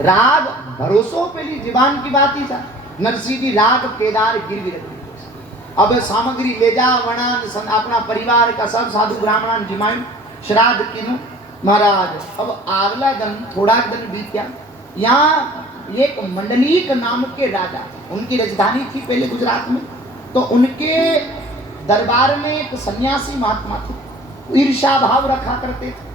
राग भरोसों पे ली जीवान की बात ही था। नरसिंह जी राग केदार गिरवी रख दी। अब सामग्री ले जा वणान अपना परिवार का सब साधु ब्राह्मणान जिमायु श्राद्ध किनु महाराज। अब अगला दिन थोड़ा दिन बीत गया। यहाँ एक मंडलीक नाम के राजा, उनकी राजधानी थी पहले गुजरात में, तो उनके दरबार में एक सन्यासी महात्मा थे, ईर्ष्या भाव रखा करते थे।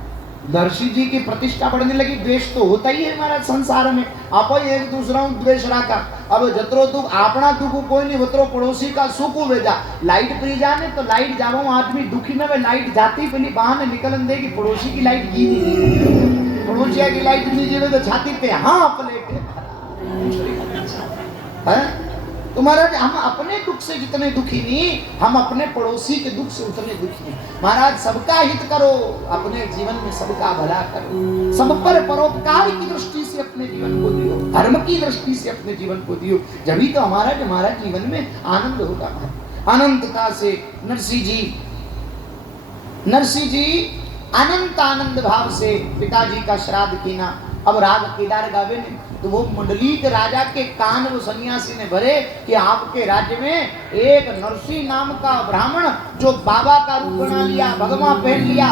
नरसिंह जी की प्रतिष्ठा बढ़ने लगी। द्वेष तो होता ही है हमारा संसार में, आप एक दूसरा द्वेष रखा। अब जतरो दुख अपना दुख कोई नहीं, उतरो पड़ोसी का सुख वेजा। लाइट पी जाने तो लाइट जावो आदमी दुखी न वे, लाइट जाती पहली बहाने निकलन देगी। पड़ोसी की लाइट की नहीं, पड़ोसिया की लाइट नहीं जेवे तो छाती पे हाँ प्लेट है। तो महाराज हम अपने दुख से जितने दुखी नहीं, हम अपने पड़ोसी के दुख से उतने दुखी नहीं। महाराज सबका हित करो, अपने जीवन में सबका भला करो, सब पर परोपकार की दृष्टि से अपने जीवन को दियो, धर्म की दृष्टि से अपने जीवन को दियो, जभी तो हमारा जीवन में आनंद होगा। अनंतता से नरसिंह जी अनंत आनंद भाव से पिताजी का श्राद्ध कीना। अब राग केदार गावे ने तो वो मंडलीक राजा के कान वो सन्यासी ने भरे कि आपके राज्य में एक नरसिंह नाम का ब्राह्मण जो बाबा का रूप बना लिया, भगवा पहन लिया,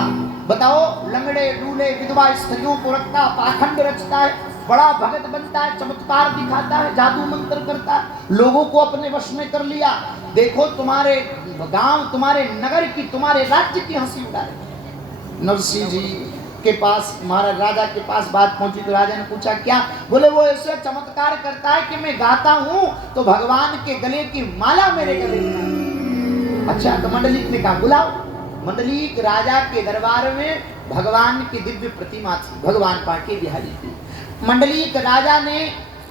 बताओ लंगड़े डूले विधवा स्त्रियों को रखता, पाखंड रचता है, बड़ा भगत बनता है, चमत्कार दिखाता है, जादू मंत्र करता है, लोगों को अपने वश में कर लिया। देखो तुम्हारे गांव, तुम्हारे नगर की, तुम्हारे राज्य की हंसी उड़ा रहे। नरसिंह जी के पास, महाराज राजा के पास बात पहुंची तो राजा ने पूछा क्या? बोले वो ऐसे चमत्कार करता है कि मैं गाता हूं तो भगवान के गले की माला मेरे गले में। अच्छा, तो मंडलीक ने कहा बुलाओ। मंडलीक राजा के दरबार में भगवान की दिव्य प्रतिमा थी, भगवान पाके बिहारी थी। मंडलीक राजा ने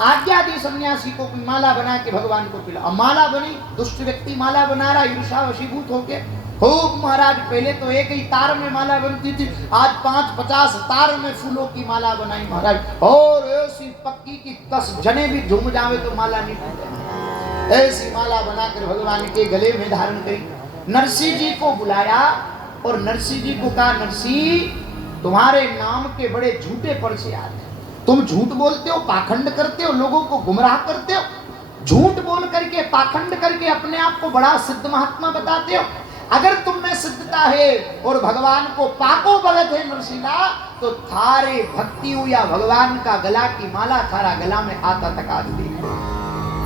आज्ञा दी सन्यासी को माला बना के भगवान को पिला। माला बनी, दुष्ट व्यक्ति माला बना रहा ईर्षा वशीभूत होके खूब। महाराज पहले तो एक ही तार में माला बनती थी, आज 5-50 तार में फूलों की माला बनाई महाराज। और ऐसी पक्की की 10 जने भी झूम जावे तो माला नहीं टूटे, ऐसी माला बनाकर भगवान के गले में धारण करी। नरसिंह जी को बुलाया और नरसिंह जी को कहा, नरसिंह तुम्हारे नाम के बड़े झूठे पर्चे आते हैं, तुम झूठ बोलते हो, पाखंड करते हो, लोगों को गुमराह करते हो, झूठ बोल करके पाखंड करके अपने आप को बड़ा सिद्ध महात्मा बताते हो। अगर तुम में सिद्धता है और भगवान को पाको भगत है नरसिंहा, तो थारे भक्ति हो या भगवान का गला की माला थारा गला में आता तक आज दी।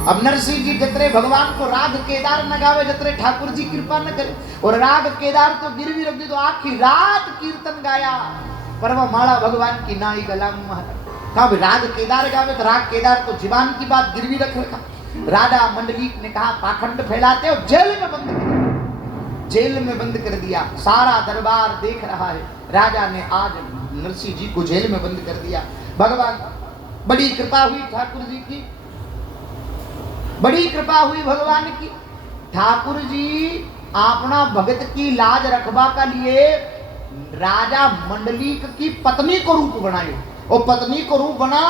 अब नरसिंह जी जतरे भगवान को राग केदार न गावे, जतरे ठाकुर जी कृपा न करे, और राग केदार तो गिरवी रख दी तो आखी रात कीर्तन गाया, पर वह माला भगवान की नाई गला में महाराज। कहा राग केदार गावे तो राग केदार तो जीवान की बात गिरवी रख रखा। राजा मंडलीक ने कहा पाखंड फैलाते हो, जेल में बंद कर, जेल में बंद कर दिया। सारा दरबार देख रहा है। राजा ने आज नरसिंह जी को जेल में बंद कर दिया। भगवान बड़ी कृपा हुई ठाकुर जी की, बड़ी कृपा हुई भगवान की। ठाकुर जी अपना भगत की लाज रखबा का लिए राजा मंडलीक की पत्नी को रूप बनाए, और पत्नी को रूप बना,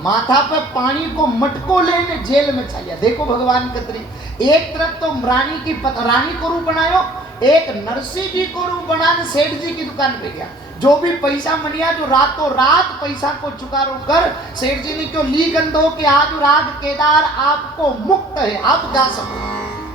माथा पे पानी को मटको लेने जेल में चाहिए। देखो भगवान का तरीका, एक तरफ तो रानी को रूप बनायो, एक नरसिंह जी को रूप बनाने सेठ जी की दुकान पे गया। जो भी पैसा मनिया जो रातों रात पैसा को चुकारो कर, सेठ जी ने क्यों ली गंधो कि आज राग केदार आपको मुक्त है, आप जा सको।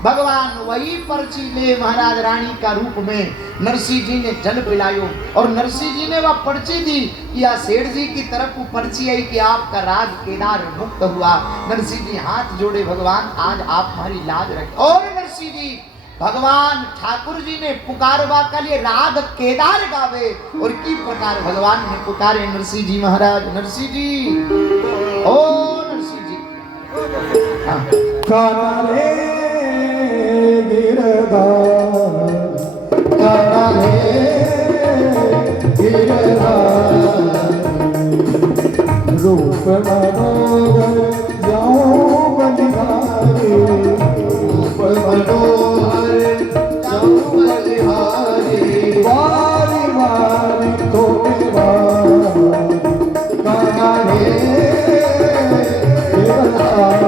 भगवान वही पर्ची ले महाराज रानी का रूप में नरसिंह जी ने जल पिलायो, और नरसिंह जी ने वह पर्ची दी या सेठ जी की तरफ वो पर्ची आई कि आपका राग केदार मुक्त हुआ। नरसिंह जी हाथ जोड़े, भगवान आज आप हमारी लाज रखें। और नरसिंह जी भगवान ठाकुर जी ने पुकारवा का लिए राग केदार गावे, और की प्रकार भगवान ने पुकारे नरसिंह जी महाराज। नरसिंह जी, ओ नरसिंह जी, कानाले गिरधार, कानाले गिरधार, रूप मनोहर जाऊं बलिहारी, रूप मनोहर जाऊं बलिहारी, वारी वारी तो मेरा कानाले गिरधार,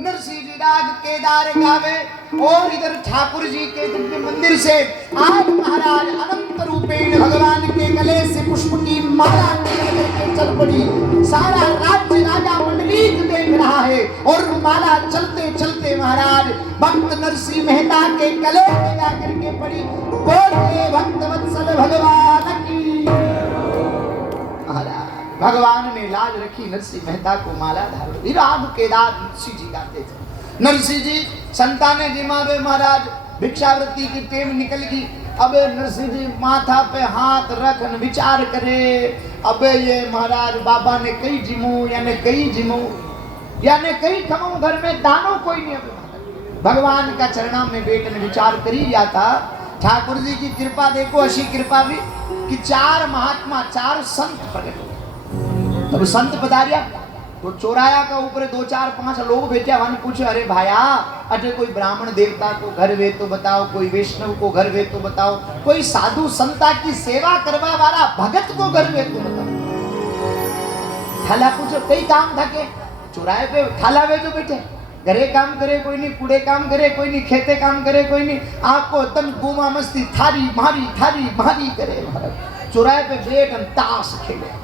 नरसिंह जी राग केदार गावे और इधर ठाकुर जी के दिव्य मंदिर से आज महाराज अनंत रूपेण भगवान के गले से पुष्प की माला लेकर चल पड़ी। सारा राज्य राजा मंडलीक देख रहा है और माला चलते चलते महाराज भक्त नरसिंह मेहता के गले में जाकर के पड़ी। बोले भक्त वत्सल भगवान की। महाराज भगवान ने लाज रखी नरसिंह मेहता को माला धारण। राग केदार नरसिंह जी गाते थे। नरसिंह जी संताने जिमावे महाराज भिक्षावृत्ति की टेम निकल गई। अब नरसिंह जी माथा पे हाथ रखन विचार करे। अब ये महाराज बाबा ने कई जिमू यानी कई खमो घर में दानो कोई नहीं। अब भगवान का चरणा में बेटे ने विचार करी लिया था। ठाकुर जी की कृपा देखो, अशी कृपा भी कि 4 महात्मा 4 संत प्रकट हुए। तब संत पधारिया तो चौराया का ऊपर 2 4 5 लोग भेजा। वन पूछे अरे भाया अरे कोई ब्राह्मण देवता को घर वे तो बताओ, कोई वैष्णव को घर वे तो बताओ, कोई साधु संता की सेवा करवा वाला भगत को घर वे तो बताओ। थाला पूछो कई काम था के चौराहे पे थाला वे जो बैठे घरे काम करे कोई नहीं, कूड़े काम करे कोई नहीं, खेते काम करे कोई नहीं, आपको तन गुमा मस्ती थारी मारी करे। महाराज चौराहे पे बैठ ताश खेले।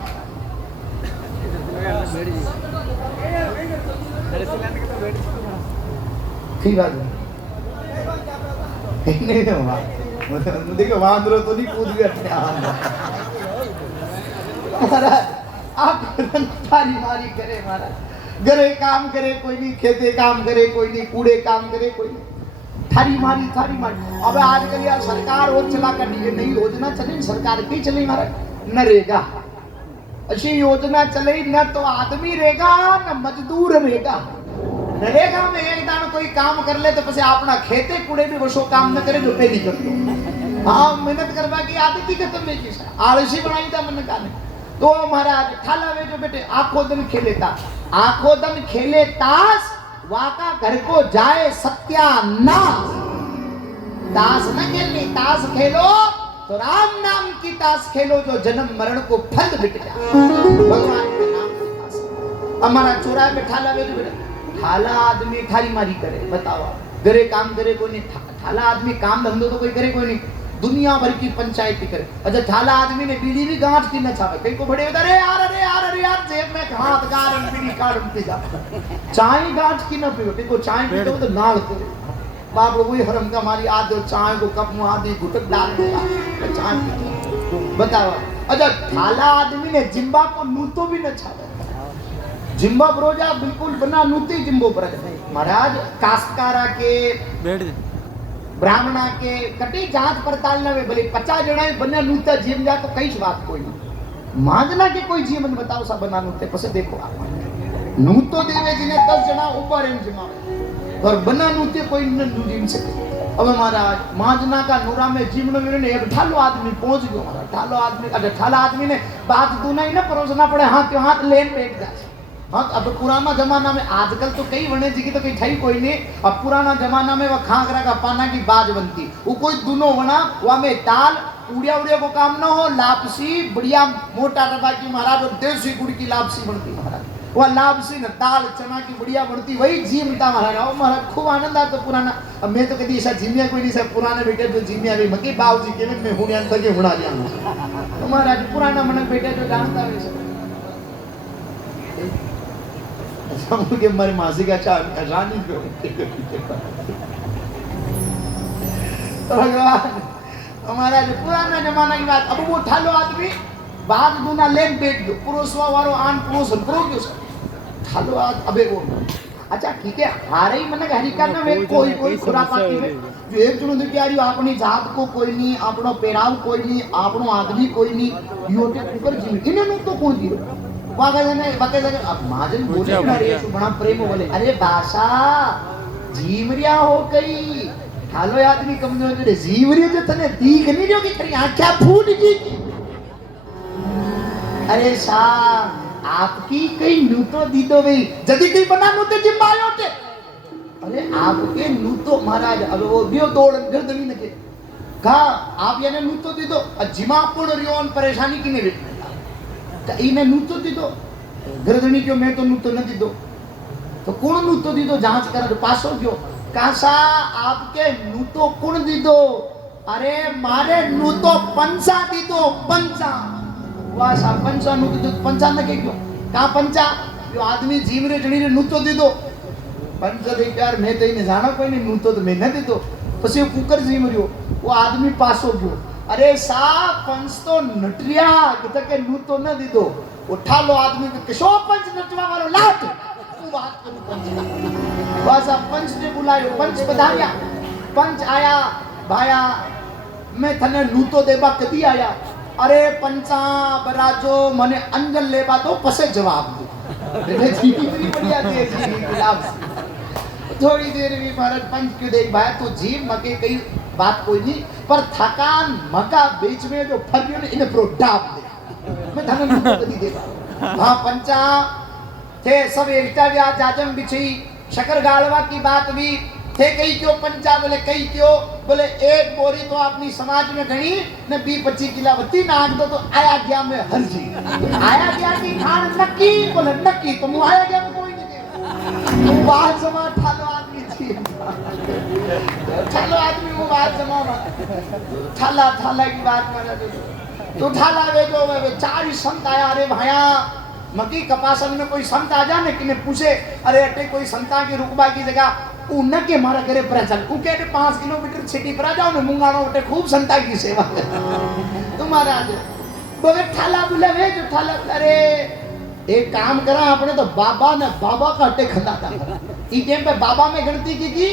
देखो वांदरो तो नहीं कूद गया। थारी मारी करे महाराज। घरे काम करे कोई नहीं, खेते काम करे कोई नहीं, कूड़े काम करे कोई नहीं, थारी मारी। अब आजकल यार सरकार और चला कर दी नई योजना चले। सरकार की चले महाराज नरेगा अच्छी योजना चले। न तो आदमी रहेगा न मजदूर रहेगा। नरेगा में एक दान कोई काम कर ले तो पसे अपना खेते कूड़े भी वसो काम न करे जो पहली कर दो। हाँ मेहनत करवा की आदत ही खत्म नहीं की, आलसी बनाई था मन का। तो महाराज थाला वे जो बेटे आखो दिन खेले ताश, वाका घर को जाए सत्यानाश। ताश न खेलनी, ताश खेलो तो राम नाम की ताश खेलो, जो जन्म मरण को फल मिट जाए। भगवान के नाम की ताश। हमारा चौराहे पे ठाला वे जो बेटे ठाला आदमी थारी मारी करे। बताओ घरे काम करे कोई नहीं, ठाला आदमी काम धंधो तो कोई करे कोई नहीं, दुनिया भर की पंचायती करे। अच्छा ठाला आदमी ने बीड़ी भी गांठ की न छावे। कहीं को बड़े उधर अरे यार जेब में हाथ गार बीड़ी काट पी जा। चाय गांठ की न पियो, देखो चाय पीते तो नाल करे। बाप वही हरम का मारी आदो चाय को कप में आधी घुटक डाल देगा चाय पीते। बताओ अच्छा ठाला आदमी ने जिम्बा को नूतो भी न छावे। जिम्बा ब्रोजा बिल्कुल बना नूती जिम्बो पर महाराज। कास्तकारा के ब्राह्मणा के कटी जांच पड़ताल न वे भले 50 जना बना नूता जीम जा तो कई बात कोई नहीं। मांजना के कोई जीवन बताओ सा बना नूते पसे देखो आप नूतो देवे जिने 10 जना ऊपर एम जिमावे और बना नूते कोई न जीम सके। अब महाराज मांजना का नूरा में जीवन में ने एक ठालो आदमी पहुंच गयो। महाराज ठालो आदमी अच्छा ठाला आदमी ने बात दूना ही ना परोसना पड़े हाथ लेन बैठ जाए। हाँ अब पुराना जमाना में, आजकल तो कई वने जी की तो कई ठई कोई नहीं। अब पुराना जमाना में वह खागरा का पाना की बाज बनती, वो कोई दोनों वना वह में दाल उड़िया को काम न हो, लापसी बढ़िया मोटा रवा की महाराज और देसी गुड़ की लापसी बनती महाराज। वह लापसी न दाल चना की बढ़िया बनती, वही जीमता महाराज। महाराज खूब आनंद आता पुराना। अब मैं तो कभी ऐसा जीमिया कोई नहीं, सब पुराने बेटे जो जीमिया भी मकी बाबू जी के मैं हुणिया तक हुणा लिया। तो महाराज पुराना मन बेटे जो जानता है के हमारे मासी का रानी भगवान हमारा जो पुराना जमाना की बात। अब वो ठालो आदमी बाद दूना लेन बैठ गयो, पुरुषवा वारो आन पुरुष प्रो गयो ठालो आद। अबे वो अच्छा ठीक है हारे ही मन हरिका ना वे कोई खुरापाती में जो एक जणो देखी आ रही अपनी जात को कोई नहीं, अपनो पेराव कोई नहीं, अपनो आदमी कोई नहीं, योटे ऊपर जीव इने तो कोई जीव अब महाजन बोले बड़ा प्रेम बोले अरे भाषा जीवरिया हो गई। हालो आदमी कमजोर जीवरिया जो तने दीख नहीं जो कि तेरी आंखें फूट गई। अरे साहब आपकी कई नूतो दीदो भाई जदी कई बना नूते जिम्बायो टे। अरे आपके नूतो महाराज अब वो दियो दौड़ गर्दनी नके कहा आप याने नूतो दीदो जिमा पुण रियोन परेशानी की नहीं इने नूतो दीदो ગરદણી કયો મેં તો નૂતો ન દીધો તો કોણ નૂતો દીધો જાંચ કરે તો પાછો ગયો કાસા આપકે નૂતો કોણ દીધો અરે મારે નૂતો પંચા દીધો પંચા વાસા પંચા નૂતો દીધો પંચા ન કે ગયો કા પંચા જો આદમી જીવરે જણીને નૂતો દીધો પંચા દે यार मैं तो इने जाना कोई नहीं नूतो तो मैं न દીધો પછી કુકર જીમ રહ્યો वो आदमी पासो गयो अरे सा पंच तो नटरिया કે નૂતો ન દીધો उठा लो आदमी के किशो पंच नटवा वालो लाट तू बात करू पंच बस अब पंच ने बुलायो पंच पधारिया पंच आया भाया मैं थने नूतो देबा कदी आया अरे पंचा बराजो मने अंजल लेबा तो पसे जवाब दो એટલે જીવી बढ़िया दे जी गुलाब थोड़ी देर भी भारत पंच क्यों देख भाया तो जीव मके कई बात कोई नहीं पर थकान मका बीच में जो फरियो ने इन्हें प्रो डाब दे मैं धन कदी देगा हाँ पंचा थे सब एकता गया जाजम बिछी शकर गालवा की बात भी थे कई क्यों पंचा बोले कई क्यों बोले एक बोरी तो अपनी समाज में गणी ने 20-25 किला बत्ती नाग दो तो आया गया में हर्जी आया गया की खान नक्की बोले नक्की तो मुँह आया गया में कोई नहीं देगा मुँह बाहर जमा ठालो आदमी थी ठालो आदमी मुँह बाहर जमा ठाला ठाला की बात कर तो ठाला वे जो वे 4 संत आया अरे भाया मकी कपासन में कोई संत आ जा ने कि पूछे अरे अटे कोई संता की रुकबा की जगह उ न के मारा करे प्रचल उ के 5 किलोमीटर सिटी पर आ जाओ ने मुंगाणो उठे खूब संता की सेवा तुम्हारा आज बोले ठाला बोले वे जो ठाला अरे एक काम करा आपने तो बाबा ने बाबा का अटे खंदा था ई टाइम पे बाबा में गणती की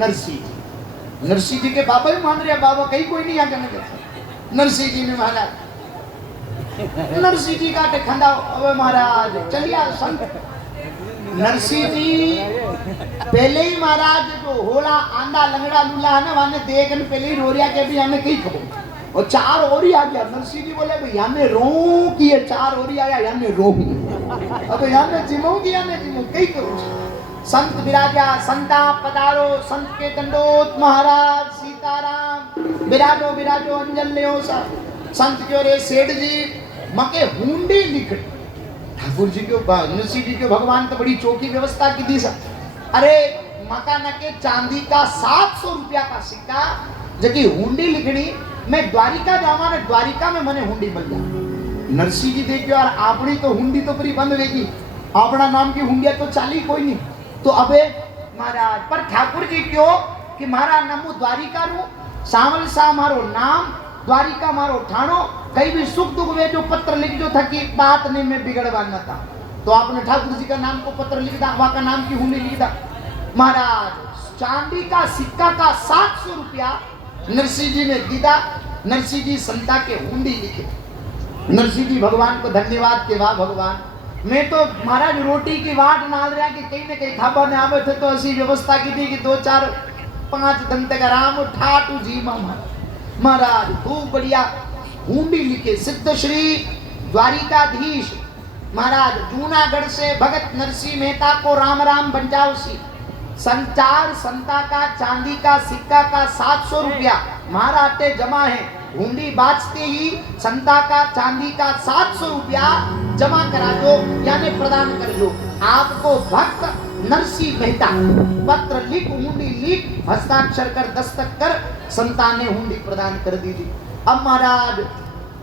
नरसिंह जी के बाबा ही मान रहे बाबा कहीं कोई नहीं आ जाने नरसिंह जी ने महाराज नरसिंह जी का अटे खंदा अबे महाराज चलिए संत नरसिंह जी पहले ही महाराज जो होला आंदा लंगड़ा लूला है ना वाने देखन पहले ही रोरिया के भी हमें कहीं खबो और 4 और ही आ गया नरसिंह जी बोले भाई हमें रो की ये 4 और ही आया हमें रो अब हमें जिमो की हमें जिमो कहीं करो संत विराजा संता पधारो संत के दंडोत महाराज सीताराम विराजो विराजो अंजल ले सा संत क्यों रे सेठ जी मके हुंडी लिख ठाकुर जी को नरसिंह जी को भगवान तो बड़ी चौकी व्यवस्था की दी सा अरे मकान के चांदी का 700 रुपया का सिक्का जबकि हुंडी लिखनी मैं द्वारिका जावा ने द्वारिका में मने हुंडी मिल जा नरसिंह जी देखियो यार आपनी तो हुंडी तो पूरी बंद रहेगी अपना नाम की हुंडिया तो चाली कोई नहीं तो अबे महाराज पर ठाकुर जी क्यों कि मारा नमु द्वारिका रू सावल सा मारो नाम द्वारिका मारो ठाणो कई भी सुख दुख वे जो पत्र लिख जो था कि बात नहीं में बिगड़वा न था तो आपने ठाकुर जी का नाम को पत्र लिख दा वहां का नाम की हुंडी लिख दा महाराज चांदी का सिक्का का 700 रुपया नरसिंह जी ने दीदा नरसिंह जी संता के हुंडी लिखे नरसिंह जी भगवान को धन्यवाद के वाह भगवान मैं तो महाराज रोटी की वाट नाल रहा कि कहीं न कहीं खाबा ने आवे थे तो ऐसी व्यवस्था की थी कि 2-4-5 दिन तक आराम ठाटू जी महाराज खूब बढ़िया हुंडी लिखे सिद्ध श्री द्वारिकाधीश महाराज जूनागढ़ से भगत नरसिंह मेहता को राम राम बंजावसी संचार संता का चांदी का सिक्का का 700 रुपया महाराटे जमा है हुंडी बाजते ही संता का चांदी का 700 रुपया जमा करा दो यानी प्रदान कर दो आपको भक्त नरसिंह मेहता पत्र लिख हुंडी लिख हस्ताक्षर कर दस्तक कर संता ने हुंडी प्रदान कर दी थी अब महाराज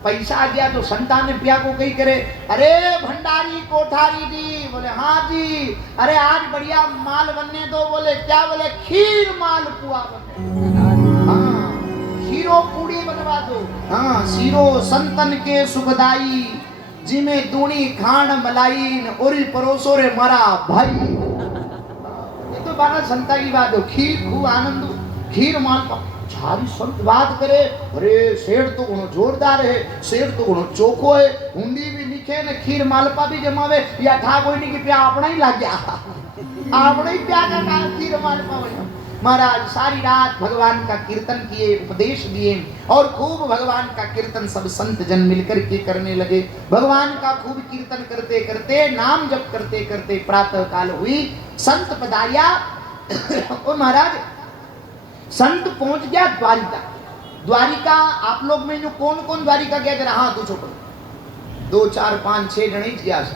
पैसा आ गया तो संतान ने पिया को कही करे अरे भंडारी कोठारी जी बोले हाँ जी अरे आज बढ़िया माल बनने दो बोले क्या बोले खीर माल पुआ बने हाँ खीरो पूड़ी बनवा दो हाँ सीरो संतन के सुखदाई जिमे दूनी खान मलाई ओरी परोसो रे मरा भाई ये तो बात संता की बात हो खीर खूब आनंद खीर माल सारी संत बात करे अरे शेर तो घणो जोरदार है शेर तो घणो चोखो है हुंडी भी लिखे ने खीर मालपा भी जमावे या था कोई नहीं कि प्या अपना ही लाग गया अपना ही प्या का खीर मालपा बना महाराज सारी रात भगवान का कीर्तन किए उपदेश दिए और खूब भगवान का कीर्तन सब संत जन मिलकर के करने लगे भगवान का खूब कीर्तन करते करते नाम जप करते करते प्रातः काल हुई संत पधारिया और महाराज संत पहुंच गया द्वारिका द्वारिका आप लोग में जो कौन कौन द्वारिका गया जरा हाथ ऊंचो करो 2 4 5 6 जण જ ગયા છે.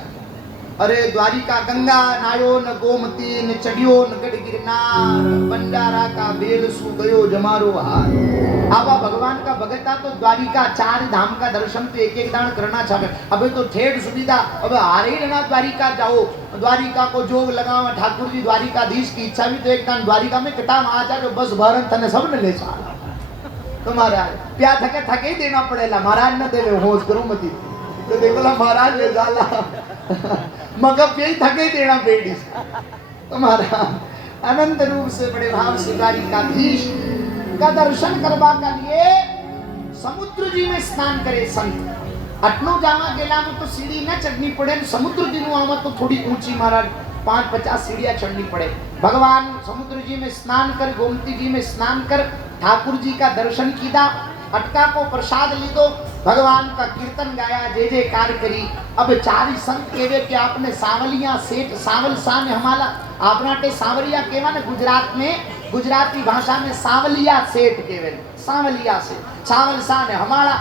अरे द्वारिका गंगा नायो न गोमती न चढ़ियो न गढ़ गिरनार बंडारा का बेल सु गयो जमारो हार. आवा भगवान का भगता तो द्वारिका 4 धाम का दर्शन तो एक एक दान करना चाहे. अबे तो ठेठ सुविधा अब हारे ना द्वारिका जाओ. द्वारिका को जोग लगावा ठाकुर जी द्वारिकाधीश की इच्छा भी तो एक दान द्वारिका में कटा महाराज जो बस भरन थने सब ने ले चाला. तो महाराज प्या थके थके देना पड़ेला. महाराज न देवे होश करूं मती तो देखोला महाराज ले जाला मगर पे थके देना बेटी. तुम्हारा अनंत रूप से बड़े भाव से द्वारिकाधीश का दर्शन करवा के लिए समुद्र जी में स्नान करे संत. अटनो जावा गेला में तो सीढ़ी न चढ़नी पड़े. समुद्र जी नु आवा तो थोड़ी ऊंची महाराज 5-50 सीढ़ियां चढ़नी पड़े. भगवान समुद्र जी में स्नान कर गोमती जी में स्नान कर ठाकुर जी का दर्शन कीदा. अटका को प्रसाद लीधो. भगवान का कीर्तन गाया जय जयकार करी. अब 4 संत केवे कि आपने सावलिया सेठ सावल सा ने हमारा आपना टे सावरिया केवा ने गुजरात में गुजराती भाषा में सावलिया सेठ केवे. सावलिया से सावल सा ने हमारा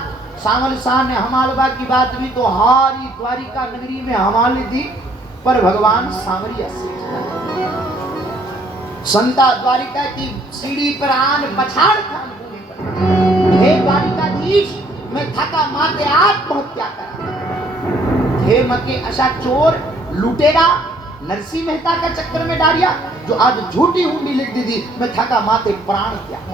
सावल सा ने हमालवा की बात भी तो हारी द्वारिका नगरी में हमाली दी पर भगवान सावरिया सेठ संता द्वारिका की सीढ़ी पर आन पछाड़ खान भूमि पर हे द्वारिकाधीश मैं थका माते आत्महत्या करा. हे मके अशा चोर लुटेरा नरसिंह मेहता का चक्कर में डालिया जो आज झूठी हुंडी लिख दी थी. मैं थका माते प्राण त्याग.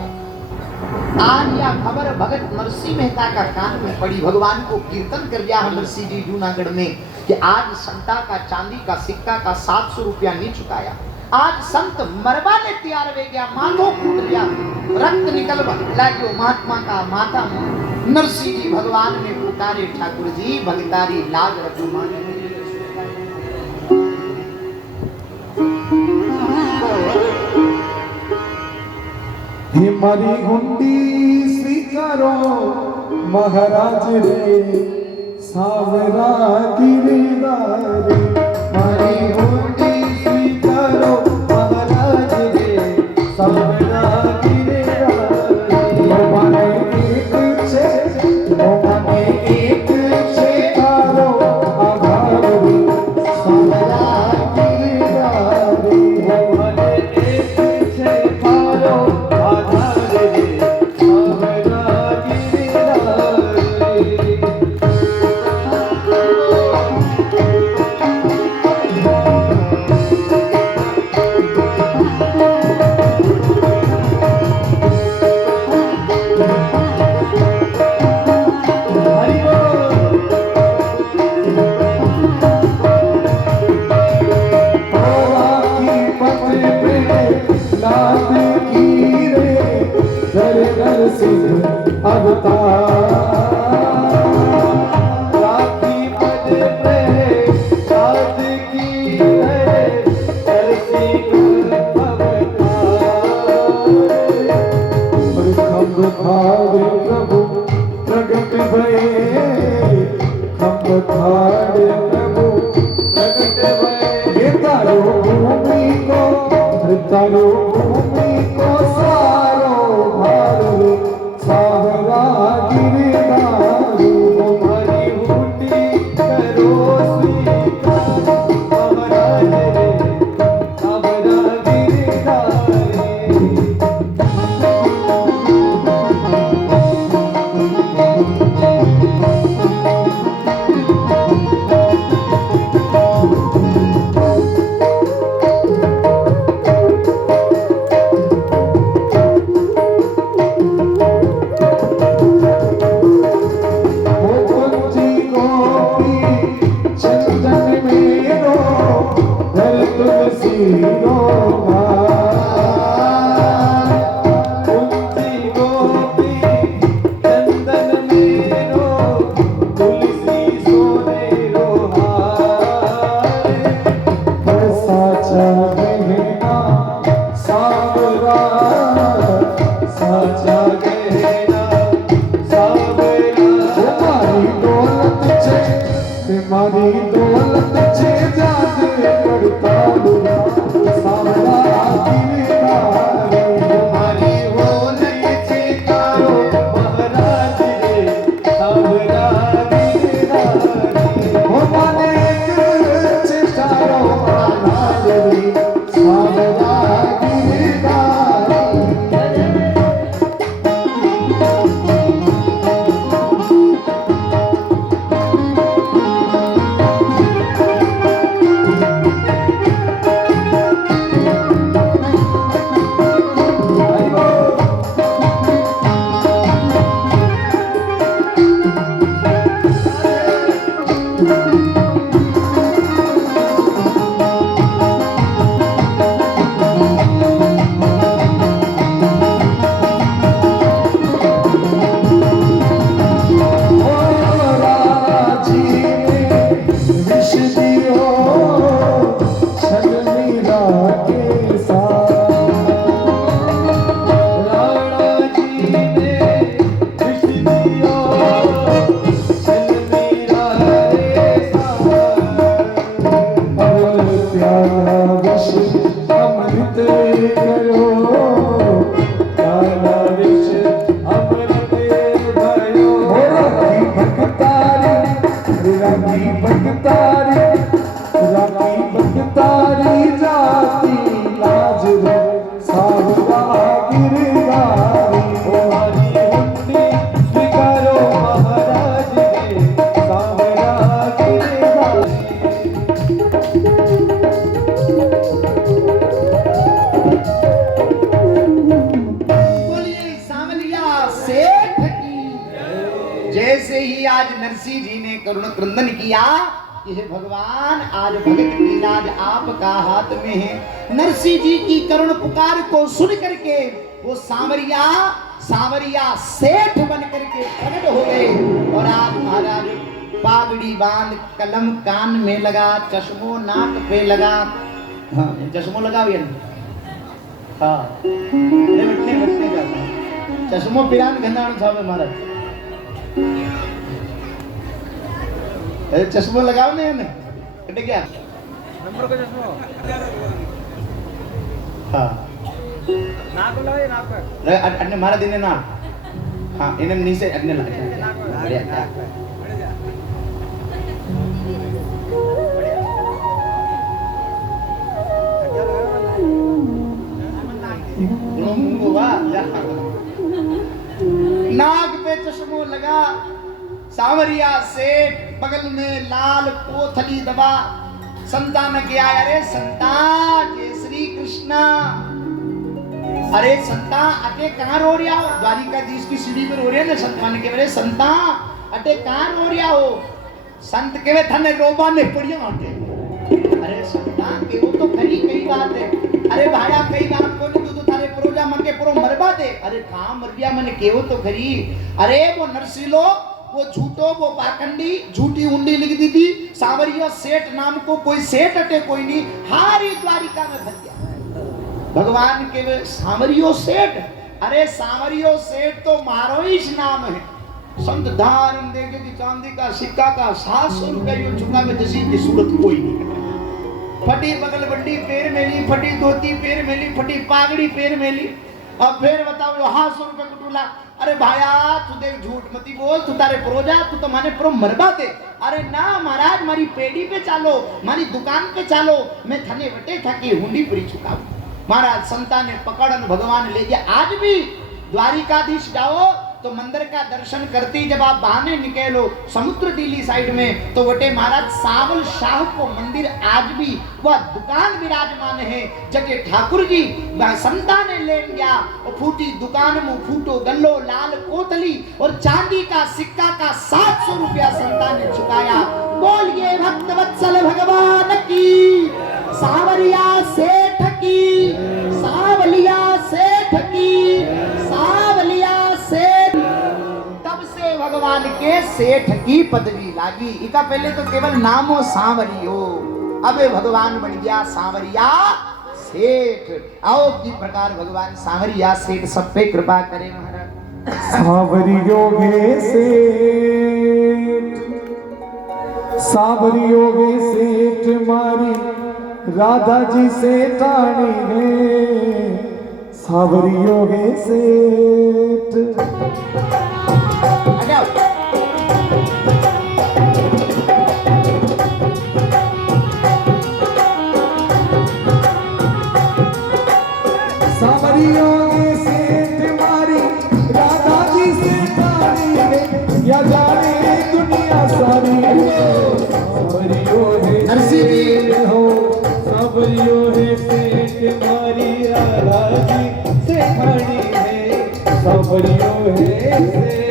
आज या खबर भगत नरसिंह मेहता का कान में पड़ी. भगवान को कीर्तन कर दिया नरसिंह जी जूनागढ़ में कि आज संता का चांदी का सिक्का का 700 रुपया नहीं चुकाया. आज संत मरवा ने तैयार हो गया. माथो फूट गया रक्त निकल गया महात्मा का माथा. नरसिंह जी भगवान ने पुकारे ठाकुर जी भगतारी लाज रघुमान. हे मारी हुंडी स्वीकारो महाराज रे सावरा गिरधारी. मारी हुंडी स्वीकारो महाराज रे सावरा गिरधारी. मारे एक छे तारो आधार रे सावरा गिरधारी. मारे एक छे तारो आधार रे सावरा गिरधारी. करुण क्रंदन किया कि हे भगवान आज भगत की लाज आपका हाथ में है। नरसिंह जी की करुण पुकार को सुन करके वो सांवरिया सेठ बन करके प्रकट हो गए। और आज महाराज पागड़ी बांध, कलम कान में लगा, चश्मो नाक पे लगा। हाँ चश्मो लगा भी हाँ बटने का चश्मो पिरान घंधाणु था महाराज। अरे चश्मो लगाओ ने कटे क्या नंबर का चश्मा हाँ नाक लगाए नाक पे अन्य मारा दिन ना हाँ इन्हें नीचे अन्य नाक पे चश्मो लगा, सांवरिया सेठ बगल में लाल कोथली दबा। संतान क्या अरे संता जय श्री कृष्णा। अरे संता अटे कहाँ रो रहा हो? द्वारिकाधीश की सीढ़ी पर रो रहे ना संतान के बोले संता अटे कहाँ रो रहा हो? संत के वे थने रोबा ने पड़िया माटे। अरे संता के वो तो खरी कई बात है। अरे भाया कई बात को नहीं तो थारे प्रोजा मन के प्रो मरबा दे। अरे कहाँ मर गया मैंने केवो तो खरी। अरे वो नरसिलो वो झूठो वो पाखंडी झूठी उंडी लिख दी थी। सांवरिया सेठ नाम को कोई सेठ अटे कोई नहीं, हारी द्वारिका में फंस गया। भगवान के वे सांवरियो सेठ। अरे सांवरियो सेठ तो मारो ही नाम है। संत धारण देखे कि चांदी का सिक्का का 700 रुपए यो चुका में जैसी की सूरत कोई नहीं। फटी बगल बंडी पैर मेली, फटी धोती पैर मेली, फटी पागड़ी पैर मेली। अब फिर बताओ यो 800 रुपए कुटुला। अरे भाया तू देख झूठ मती बोल, तू तारे प्रोजा तू तो माने प्रो मरबा दे। अरे ना महाराज मारी पेड़ी पे चालो, मारी दुकान पे चालो, मैं थने वटे था कि हुंडी पूरी चुकाऊं। महाराज संता ने पकड़न भगवान ले गया। आज भी द्वारिकाधीश जाओ तो मंदिर का दर्शन करती जब आप बहाने निकलो समुद्र दिल्ली साइड में तो वटे महाराज सावल शाह को मंदिर आज भी वह दुकान विराजमान है। जटे ठाकुर जी संता ने ले गया और फूटी दुकान में फूटो गल्लो लाल कोतली और चांदी का सिक्का का 700 रुपया संता ने चुकाया। बोलिए भक्त वत्सल भगवान की, सांवरिया सेठ की, सांवलिया सेठ की, सांवलिया सेठ। तब से भगवान के सेठ की पदवी लागी। इका पहले तो केवल नामो सांवरियो, अबे भगवान बन गया सांवरिया सेठ। आओ की प्रकार भगवान सांवरिया सेठ सब पे कृपा करे महाराज। सांवरियो गे सेठ, सांवरियो गे सेठ मारी राधा जी से टाणी है। सांवरियो गे सेठ। सांवरियो गे सेठ मारी राधा जी से टाणी है। या जाने दुनिया सारी सांवरियो है नरसिंह जी हो। सांवरियो है सेठ मारी राधा जी से टाणी है। सांवरियो है सेठ।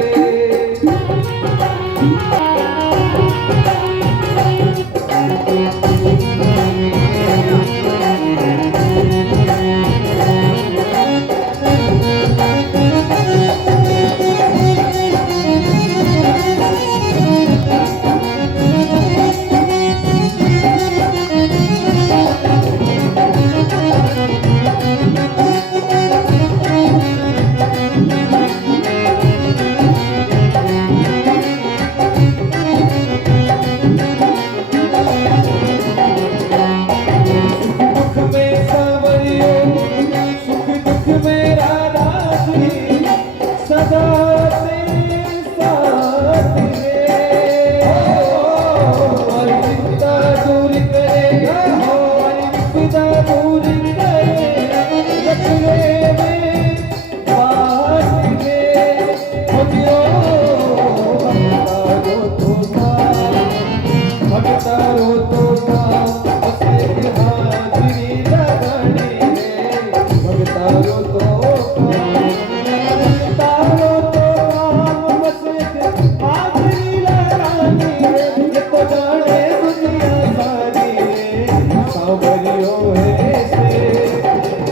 सांवरियो है से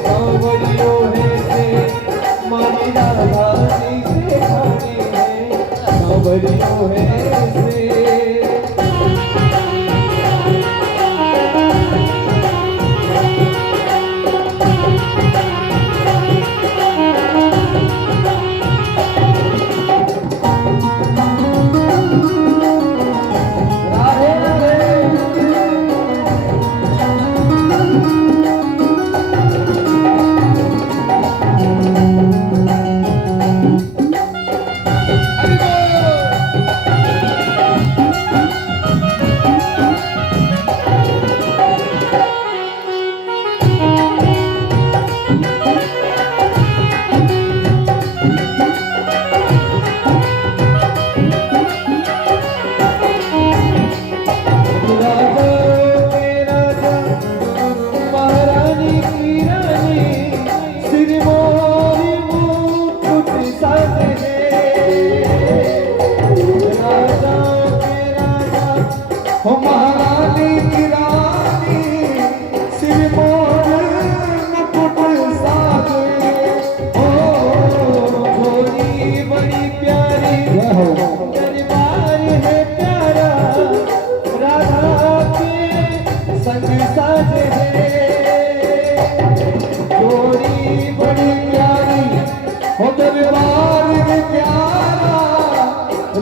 सांवरियो है से मारी राधा जी से ठानी है सांवरियो है से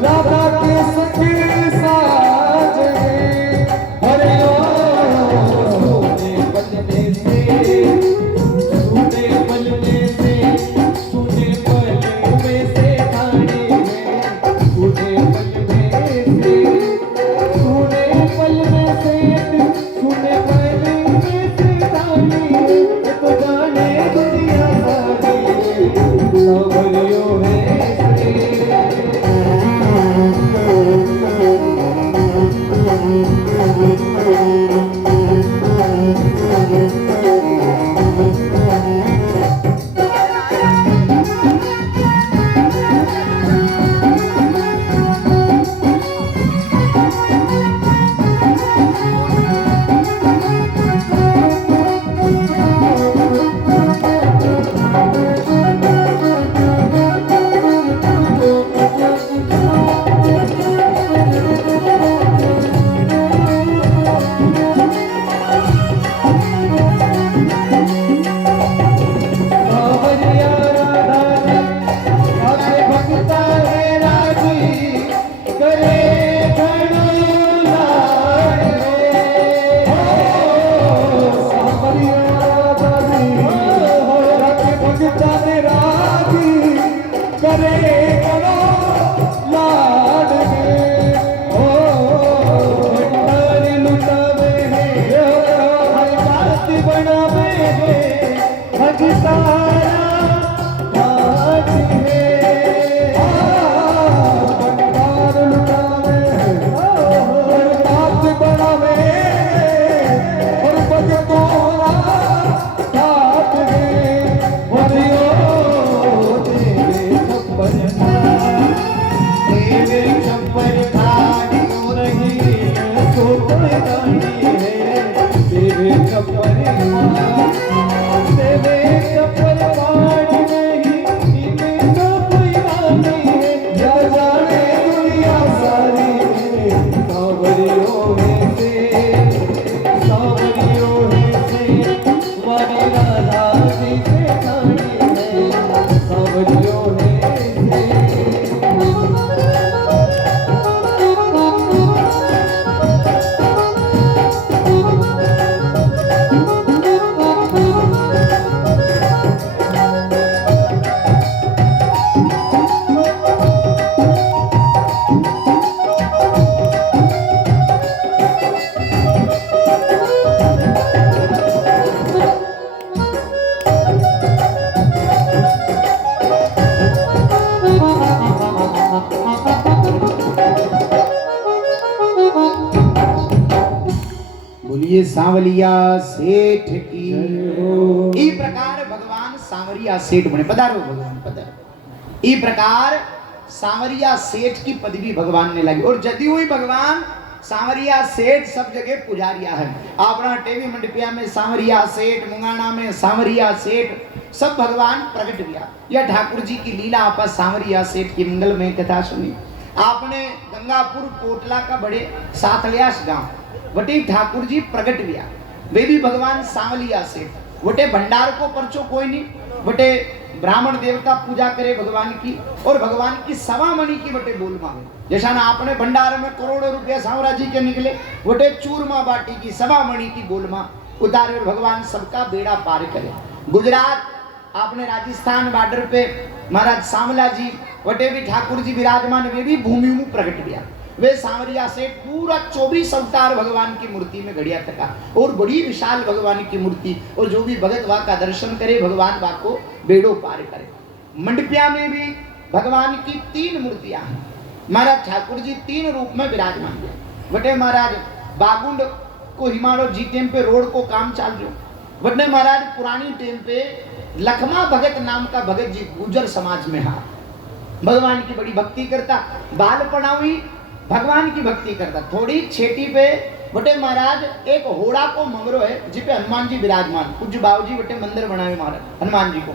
राधा के संग साज हरे सोने बलने से सोने बलने से सोने बल में से ठाणे में सोने बल में से सोने बल में से सोने बल में से ठाणे तो जाने दुनिया सारी सांवरियो है बोलिए सांवलिया सेठ की ई प्रकार भगवान सांवरिया सेठ बने पधारो भगवान पधारो। ई प्रकार सांवरिया सेठ की पदवी भगवान ने लगी और जदि हुई भगवान सांवरिया सेठ सब जगह पुजारिया है। अपना टेवी मंडपिया में सांवरिया सेठ, मुंगाना में सांवरिया सेठ, सब भगवान प्रकट हुआ। यह ठाकुर जी की लीला आप सांवरिया सेठ की मंगल में कथा सुनी। आपने गंगापुर कोटला का बड़े सातल्यास गांव वटे ठाकुर जी प्रकट हुआ। वे भी भगवान सांवलिया सेठ। वटे भंडार को परचो कोई नहीं, वटे ब्राह्मण देवता पूजा करे भगवान की, और भगवान की सवा मणि की वटे बोल मांगे। जैसा ना आपने भंडार में करोड़ों रुपया सांवरा जी के निकले, वटे चूरमा बाटी की सवा मणि की बोलमा उतारे, भगवान सबका बेड़ा पार करे। गुजरात आपने राजस्थान बॉर्डर पे महाराज सांवला जी वटे भी ठाकुर जी विराजमान, वे भी भूमि में प्रकट गया। वे सांवरिया से पूरा 24 अवतार भगवान की मूर्ति में घड़िया थका, और बड़ी विशाल भगवान की मूर्ति, और जो भी भगत वहां का दर्शन करे भगवान वहां को बेड़ो पार करे। मंडपिया में भी भगवान की 3 मूर्तियां हैं। महाराज ठाकुर जी 3 रूप में विराजमान है। वटे महाराज बागुंड को हिमालय जी टेम पे रोड को काम चाल रहे, वटे महाराज पुरानी टेम पे लखमा भगत नाम का भगत जी गुजर समाज में हा, भगवान की बड़ी भक्ति करता, बाल पढ़ावी भगवान की भक्ति करता। थोड़ी छेटी पे बटे महाराज एक होड़ा को मंगरो है जिपे हनुमान जी विराजमान, पूज्य बाबू जी बटे मंदिर बनाए महाराज हनुमान जी को,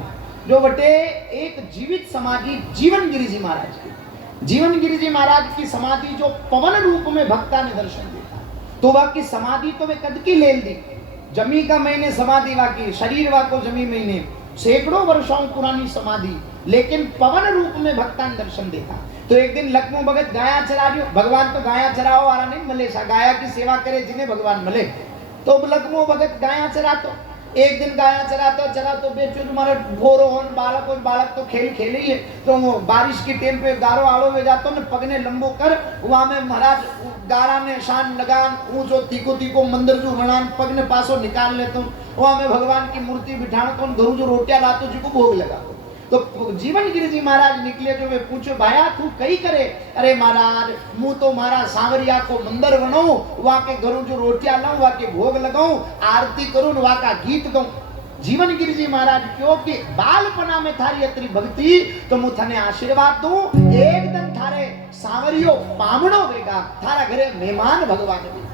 जो बटे एक जीवित समाधि जीवन गिरी जी महाराज की, जीवन गिरी जी महाराज की समाधि जो पवन रूप में भक्ता ने दर्शन दिया। तो वह की समाधि तो वे कद की लेल दी, जमी का महीने समाधि वा की, शरीर वा को जमी महीने, सैकड़ों वर्षों पुरानी समाधि, लेकिन पवन रूप में भक्ता ने दर्शन देखा। तो एक दिन लखमो भगत गाया चरा रही, भगवान तो गाया चराओ वाला नहीं मले, गाया की सेवा करे जिन्हें भगवान मले। तो लखमो भगत गाया चरा, तो एक दिन गाया चरा तो बेचो तुम्हारे भोरो होन बालक तो खेल खेले ही है। तो बारिश की टेम पे गारो आड़ो में जातो ने पगने लंबो कर, वहां में महाराज गारा ने शान लगान ऊंचो तीको मंदिर जो बनान पगने पासो निकाल लेतो, वहां में भगवान की मूर्ति बिठाण तो घरू जो रोटियां लातो जी को भोग लगा। तो जीवन गिरी जी महाराज निकले, जो वे पूछो भाया तू कई करे? अरे महाराज मुंह तो मारा सांवरिया को मंदिर बनाऊं, वहां के घरों जो रोटियां लाऊं, वहां के भोग लगाऊं, आरती करूं, वहां का गीत गाऊं। जीवन गिरी जी महाराज क्योंकि बालपना में थारी अतरी भक्ति, तो मु थने आशीर्वाद दूं, एक दिन थारे सांवरियो पामणो वेगा, थारा घरे मेहमान भगवान भी,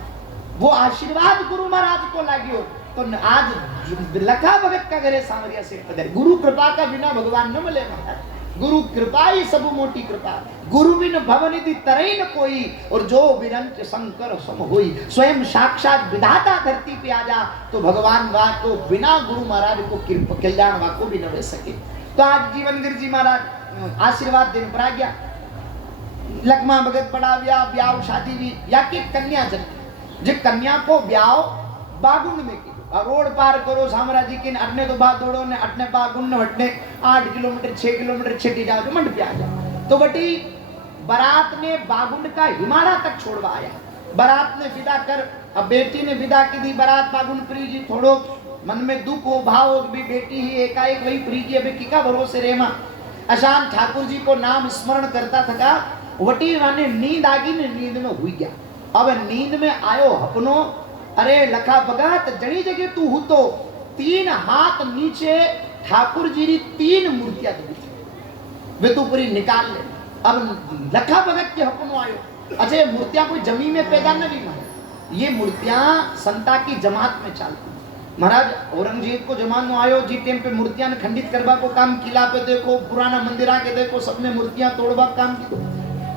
वो आशीर्वाद गुरु महाराज को लागियो। तो आज लखा भगत का घरे सांवरिया से पधारे। गुरु कृपा का बिना भगवान न मिले महाराज, गुरु कृपा ही सब मोटी कृपा, गुरु बिन भवनिधि तरई न कोई, और जो विरंच शंकर सम होई, स्वयं साक्षात विधाता धरती पे आ जा, तो भगवान वा तो बिना गुरु महाराज को कल्याण वा को भी न दे सके। तो आज जीवन गिर जी महाराज आशीर्वाद दिन पर आ गया, लखमा भगत पड़ा ब्याह शादी भी, या कि कन्या जन्म, जो कन्या को ब्याह बागुंड में की, रोड पार करो सामराज जी के अटने तो बात दौड़ो ने अटने बागुंड ने हटने 8 किलोमीटर 6 किलोमीटर छेटी जाओ जो मंड पे आ जाओ। तो बटी बारात ने बागुंड का हिमालय तक छोड़वाया, बारात ने विदा कर, अब बेटी ने विदा की दी बारात बागुंड प्री जी, थोड़ो मन में दुख हो भाव हो भी बेटी ही एकाएक वही प्री जी अबे किका भरोसे रेमा। अशांत ठाकुर जी को नाम स्मरण करता थका, वटी वाने नींद आगी ने नींद में हुई गया। अब नींद में आयो अपनो, अरे लखा भगत जड़ी जगह तू हूं तो 3 हाथ नीचे ठाकुर जी की 3 मूर्तियां दिखी, वे तू पूरी निकाल ले। अब लखा भगत के हुक्म आयो, अच्छा मूर्तियां कोई जमीन में पैदा न हुई, ये मूर्तियां संता की जमात में चलती। महाराज औरंगजेब को जमानो आयो जी टेम पे मूर्तियां खंडित करवा को काम, किला पे देखो पुराना मंदिर आके देखो सब में मूर्तियां तोड़वा काम की।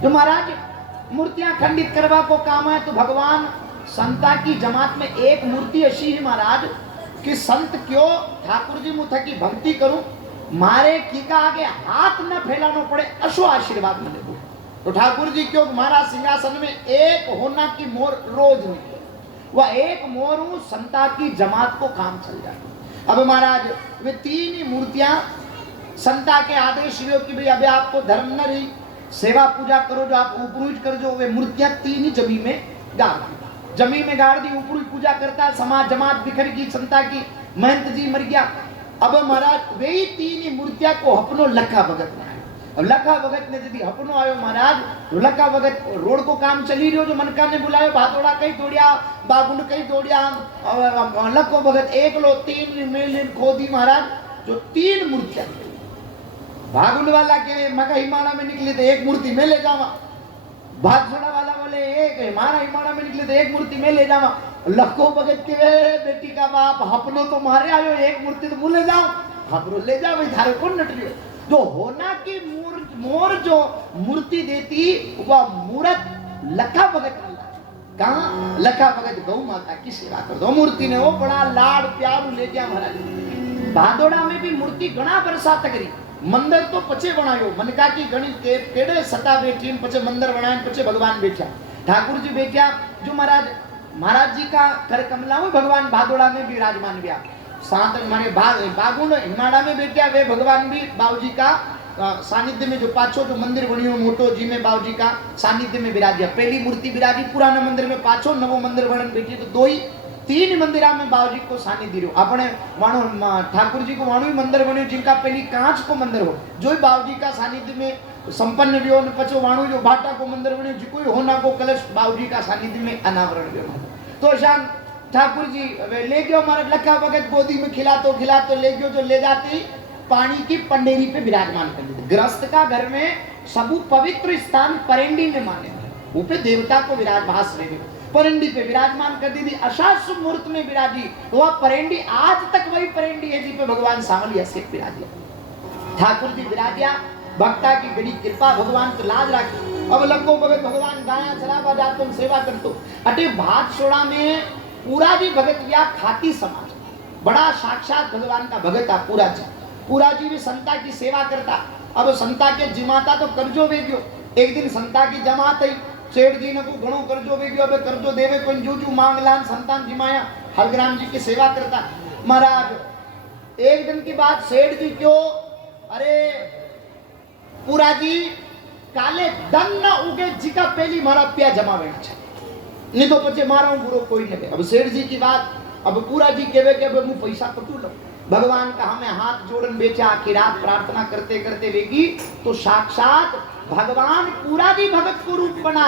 तो महाराज मूर्तियां खंडित करवा को काम है, तो भगवान संता की जमात में एक मूर्ति ऐसी है महाराज कि संत क्यों ठाकुर जी मुथ की भक्ति करूं, मारे की का आगे हाथ न फैलाना पड़े, अशो आशीर्वाद मिले। तो ठाकुर जी क्यों महाराज सिंहासन में एक होना की मोर रोज निकले, वह एक मोर संता की जमात को काम चल जाए। अब महाराज वे 3 ही मूर्तियां संता के आदेश हुए कि भाई अभी आपको धर्म न रही, सेवा पूजा करो जो आप उपरूज कर, जो वे मूर्तियां 3 ही जमी में गाड़ दी, जमी में गाड़ दी, ऊपर पूजा करता, समाज जमात बिखर गई, संता की महंत जी मर गया। अब महाराज वही 3 ही मूर्तियां को अपनो लखा भगत ने आयो। अब लखा भगत ने यदि अपनो आयो महाराज, तो लखा भगत रोड को काम चली रही हो, जो मनका ने बुलायो भातोड़ा कहीं तोड़िया, बागुंड कहीं तोड़िया, लखो भगत एक लो 3 मेल खोदी महाराज, जो 3 मूर्तियां भागुंड वाला के मगा हिमालय में निकली तो एक मूर्ति में ले जावा, भातोड़ा वाला बोले एक हमारा हिमाड़ा में निकले तो एक मूर्ति में ले जावा। लखो भगत के बेटी का बाप अपनो तो मारे आयो, एक मूर्ति तो मुँह ले जाओ, हमरो ले जाओ, भाई थारे कौन नट रही जो होना की मोर जो मूर्ति देती वह मूर्त लखा भगत कहाँ लखा भगत गौ माता की सेवा कर दो। मूर्ति ने वो बड़ा लाड़ प्यार ले गया महाराज। भादोड़ा में भी मूर्ति घना बरसा तकरी, मंदिर तो पचे बनायो, मनका की गणित के केड़े सता बैठी पचे मंदिर बनाए, पचे भगवान बैठा, ठाकुर जी बैठा जो महाराज जी का कर कमला में भगवान भादोड़ा में भी विराजमान गया। साथ मारे बागुण हिमाड़ा में बैठा वे भगवान भी बाबूजी का सानिध्य में जो पाछो जो मंदिर बनियो मोटो जी में बाबूजी का सानिध्य में विराजिया। पहली मूर्ति विराजी पुराना मंदिर में, पाछो नवो मंदिर बनन बैठी तो दो ही तीन मंदिरा में बाबूजी को सानिध्य रहो। अपने वाणो ठाकुर जी को वाणु मंदिर बन्यो जिनका पहली कांच को मंदिर हो जो बाबूजी का सानिध्य में संपन्न व्यो ने पछो वाणु जो भाटा को मंदिर बन्यो जी कोई होना को कलश बाबूजी का सानिध्य में अनावरण व्यो। तो शान ठाकुर जी ले गयो मारे लखा भगत गोदी में खिलातो ले गयो, जो ले जाती पानी की पंडेरी पे विराजमान कर दी। ग्रस्त का घर में सबू पवित्र स्थान परेंडी में माने, वो पे देवता को विराजभास रहे परेंडी पे विराजमान कर दी थी। अशास मुहूर्त में विराजी तो वह परेंडी आज तक वही परेंडी है जी पे भगवान सामलिया से विराजिया। ठाकुर जी विराजिया, भक्ता की बड़ी कृपा भगवान तो लाज राखी। अब लखो भगत भगवान गाया चरावा जातो सेवा करतो। अटे भात सोड़ा में पूरा जी भगत या खाती समाज बड़ा साक्षात भगवान का भगत आ पूरा जी भी संता की सेवा करता। अब संता के जिमाता तो कर्जो वेग्यो, एक दिन संता की जमात आई, सेठ जी ने को घणो कर्जो वेग्यो, अब कर्जो देवे कोई जूजू मांगलान संतान जिमाया, हलग्राम जी की सेवा करता। महाराज एक दिन की बात, सेठ जी क्यों अरे पूरा जी काले धन न उगे जी का पहली मारा प्या जमा वेना छे, नहीं तो पचे मारा बुरो कोई नहीं। अब सेठ जी की बात, अब पूरा जी कहवे के अब मु पैसा कटू लो। भगवान का हमें हाथ जोड़न बेचा, आखिर रात प्रार्थना करते करते वेगी तो साक्षात भगवान पूरा जी भगत को रूप बना।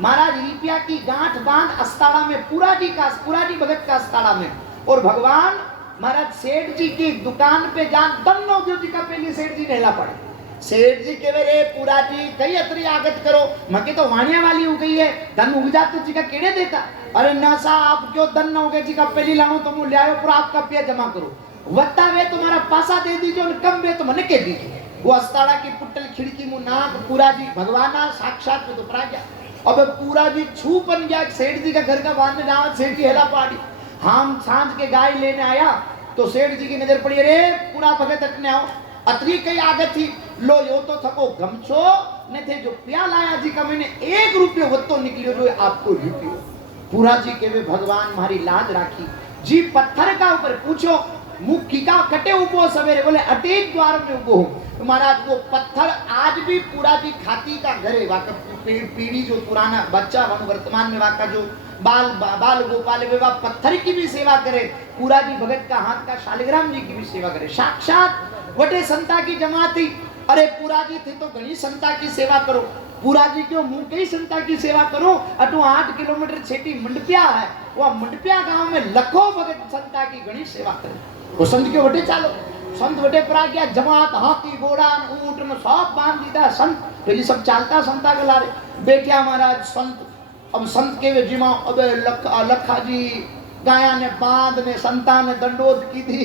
महाराज रुपया की गांठ बांध अस्ताड़ा में पूरा जी भगत का अस्ताड़ा में, और भगवान महाराज सेठ जी की दुकान पे जान दन्नो जी का पहली सेठ जी नेला पड़े। सेठ जी के रे पूरा जी कई अतरी आगत करो, मके तो वाणिया वाली हो गई है, धन उग जाते जी का केड़े देता। अरे न साहब क्यों धन न उगे जी का पहली लाऊं तो मुझे आयो पर आपका पे जमा करो, वत्ता वे तुम्हारा पासा दे दीजिए और कम वे तो मने के दीजिए। वो अस्ताड़ा की पुट्टल खिड़की मुंह नाक पूरा जी भगवान साक्षात में तो पड़ा गया। अब पूरा जी छू बन गया, सेठ जी का घर का बांधने जावा, सेठ जी हेला पाड़ी। हम सांझ के गाय लेने आया तो सेठ जी की नजर पड़ी, अरे पूरा भगत अटने आओ, अतरी कई आगत थी, लो यो तो थको गमछो ने थे जो प्या लाया जी का मैंने 1 रुपये वत्तो निकलियो जो आपको रुपयो। पूरा जी के वे भगवान मारी लाज राखी जी, पत्थर का ऊपर पूछो मुखी का कटे उबो सवेरे, बोले अटेक द्वार में उबो तो महाराज वो पत्थर आज भी पूरा जी खाती का घरे वाका पीढ़ी जो पुराना बच्चा वर्तमान में वाका जो बाल गोपाल विवाह पत्थर की भी सेवा करे, पूरा जी भगत का हाथ का शालिग्राम जी की भी सेवा करे। साक्षात वटे संता की जमात थी। अरे पूरा जी थे तो घनी संता की सेवा करो, पूरा जी क्यों मुंह कई संता की सेवा करो। अटू 8 किलोमीटर छेटी मंडपिया है, वह मंडपिया गांव में लखो भगत संता की घनी सेवा करे। वो संत के वटे चालो, संत वटे पर आ गया, जमात हाथी घोड़ा ऊंट में सब बांध दीदा संत, तो ये सब चालता संता के लारे बैठा महाराज संत। अब संत के वे जिमा अब लखा जी गाया ने बांध ने संता ने दंडोत की थी।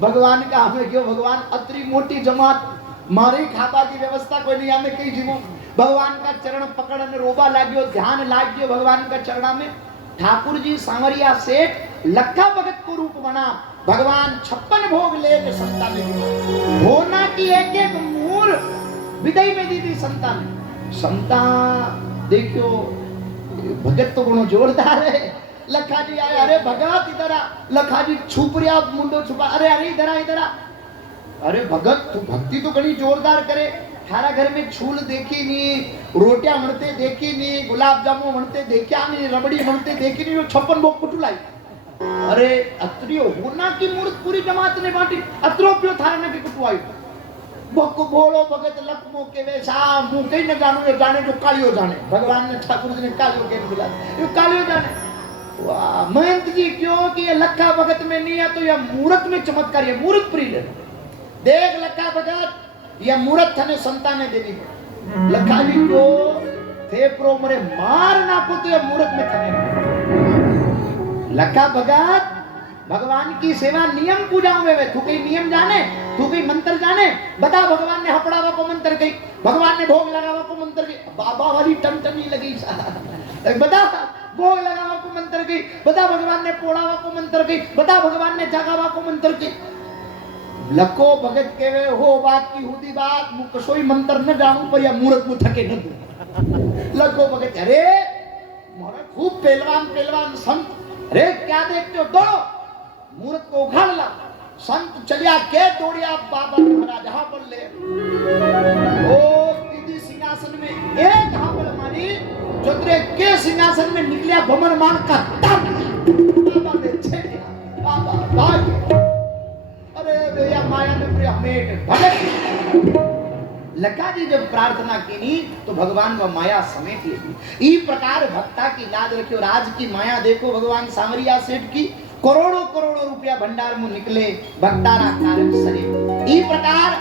भगवान का हमें क्यों भगवान अतरी मोटी जमात मारे खाबा की व्यवस्था कोई नहीं, हमें कई जीवो भगवान का चरण पकड़ने रोबा लाग्यो, ध्यान लाग गयो भगवान का चरणा में। ठाकुर जी सांवरिया सेठ लखा भगत को रूप बना, भगवान 56 भोग ले के संता में होना की एक मूल विदाई में दी थी संता ने। संता देखो भगत तो बड़ो जोरदार है। लखा जी आए, अरे भगत इधर आ, लखा जी छुप रिया मुंडो छुपा, अरे इधर आ, अरे भगत तू भक्ति तो घनी जोरदार करे, थारा घर में छूल देखी नहीं, रोटियां बनते देखी नहीं, गुलाब जामुन बनते देखा नहीं, रबड़ी बनते देखी नहीं, 56 भोग कुटुलाई। अरे अत्रियो होना की मूर्त पूरी जमात ने बांटी, अत्रोपियो थारा ने भी कुटवाई। बको भोलो भगत लखमो के वे सा मुंह कई न जानो, ये जाने जो कालियो जाने, भगवान ने ठाकुर जी ने कालियो के बुला, ये कालियो जाने। वाह महंत जी क्यों कि ये लखा भगत में नहीं है तो यह मूर्त में चमत्कार, ये मूर्त प्रिय ले देख लखा भगत, यह मूर्त थने संता ने देनी है। लखा जी को थे प्रो मरे मार नाखो तो ये मूर्ख में थने लखा भगत भगवान की सेवा नियम पूजाओं में तू कई नियम जाने, तू कई मंत्र जाने, बता भगवान ने हपड़ावा को मंत्र कही, भगवान ने भोग लगावा को मंत्र कही, बाबा वाली टमटमी लगी बता भोग लगावा को मंत्र कही, बता भगवान ने पोड़ावा को मंत्र कही, बता भगवान ने जागावा को मंत्र कही। लको भगत केवे हो बात की हुदी बात मु कसोई मंत्र न जानू पर या मूर्ख मु थके न लको भगत अरे मोरे खूब पहलवान पहलवान संत अरे क्या देखते हो दौड़ो मूर्ख को उखाड़ ला संत चलिया के दौड़िया बाबा महाराज हाँ बोल ले ओ दीदी सिंहासन में एक हाँ बोल मारी जो तेरे के सिंहासन में निकलिया भमर मान का तब बाबा ने छेड़ा बाबा भाग अरे भैया माया ने प्रिय हमेट भगत लका जी जब प्रार्थना की तो भगवान व माया समेत ली। ई प्रकार भक्ता की लाज रखियो राज की माया देखो भगवान सामरिया सेठ की करोड़ों करोड़ों रुपया भंडार में निकले भक्तारा कारण सरे। ई प्रकार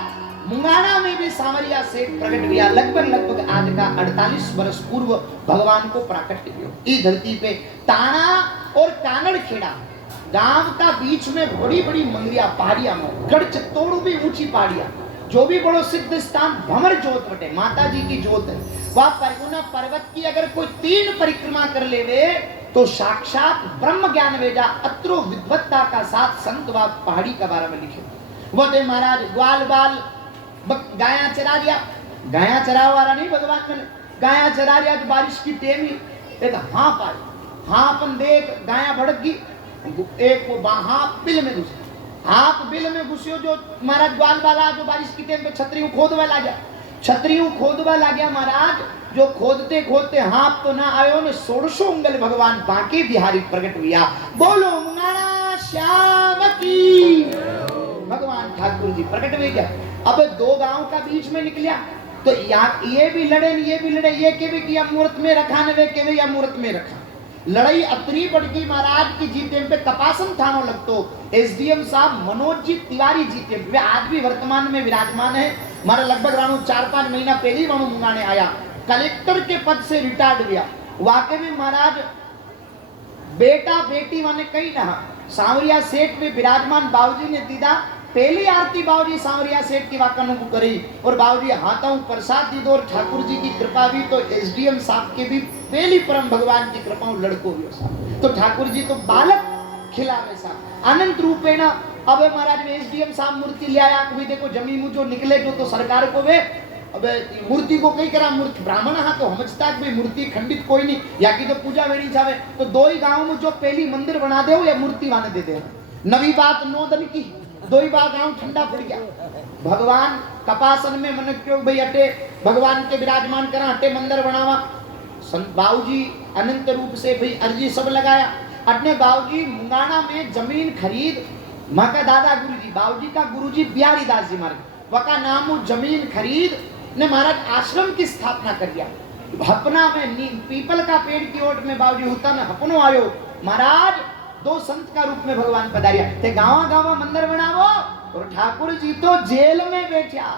मुंगाना में भी सामरिया सेठ प्रकट हुआ लगभग आज का 48 वर्ष पूर्व भगवान को प्राकट्य किया। ई धरती पे ताना और कानड़ खेड़ा गांव का बीच में बड़ी बड़ी मंगरिया पहाड़ियां में गढ़ चित्तौड़ भी ऊंची पहाड़ियां जो भी बड़ो सिद्ध स्थान भंवर जोत बटे माता जी की जोत है वह परगुना पर्वत की अगर कोई 3 परिक्रमा कर लेवे तो साक्षात ब्रह्म ज्ञान वेदा अत्रो विद्वत्ता का साथ संत व पहाड़ी का बारे में लिखे वो दे महाराज ग्वाल बाल गाया चरा दिया गाया चरा वाला नहीं भगवान ने गाया चरा दिया तो बारिश की टेमी एक हाँ पाई हाँ अपन देख गाया भड़क गई एक वो हाँ बिल में घुसी आप बिल में घुसियो जो महाराज ग्वाल वाला जो बारिश की टाइम पे छतरी खोदवा ला गया छतरी खोदवा ला गया महाराज जो खोदते खोदते हाथ तो ना आयो ने 1600 उंगल भगवान बांके बिहारी प्रकट हुआ बोलो मुंगाना श्याम की भगवान ठाकुर जी प्रकट हुए क्या अब 2 गांव का बीच में निकलिया तो ये भी लड़े ये के भी किया मूर्त में रखा ने वे के भी या मूर्त में रखा लड़ाई अतरी बढ़ गई महाराज की जीते पे कपासन थानो लगतो एसडीएम साहब मनोज जी तिवारी जीते वे आज भी वर्तमान में विराजमान है हमारा लगभग राणु 4-5 महीना पहले ही राणु मुंगाने आया कलेक्टर के पद से रिटायर्ड हुआ वाकई में महाराज बेटा बेटी माने कही ना सांवरिया सेठ में विराजमान बाबूजी ने दीदा पहली आरती बाबूजी सांवरिया सेठ की वाकनों को करी और बाबूजी हाथों प्रसाद दी दो और ठाकुर जी की कृपा भी तो एसडीएम साहब के भी पहली परम भगवान की कृपा लड़को भी तो ठाकुर जी तो बालक खिलावे साहब अनंत रूपेण अब महाराज में एसडीएम साहब मूर्ति ले आया कभी देखो जमीन जो निकले जो तो सरकार को वे अब मूर्ति को कई करा मूर्ति ब्राह्मण हाँ तो समझता है भाई मूर्ति खंडित कोई नहीं या की तो पूजा वेणी जावे तो 2 ही गांव में जो पहली मंदिर बना दे या मूर्ति वाने दे दे नवी बात 9 दिन की 2 ही बार गांव ठंडा पड़ गया भगवान कपासन में मन क्यों भाई अटे भगवान के विराजमान करा अटे मंदिर बनावा बाबूजी अनंत रूप से भाई अर्जी सब लगाया अपने बाबूजी मुंगाना में जमीन खरीद माँ का दादा गुरुजी बाबूजी का गुरुजी बिहारी दास जी मार्ग वका नाम जमीन खरीद ने महाराज आश्रम की स्थापना कर दिया हपना में पीपल का पेड़ की ओट में बाबूजी होता न हपनो आयो महाराज 2 संत का रूप में भगवान पधारिया ते गावा गावा मंदिर बनावो और ठाकुर जी तो जेल में बैठा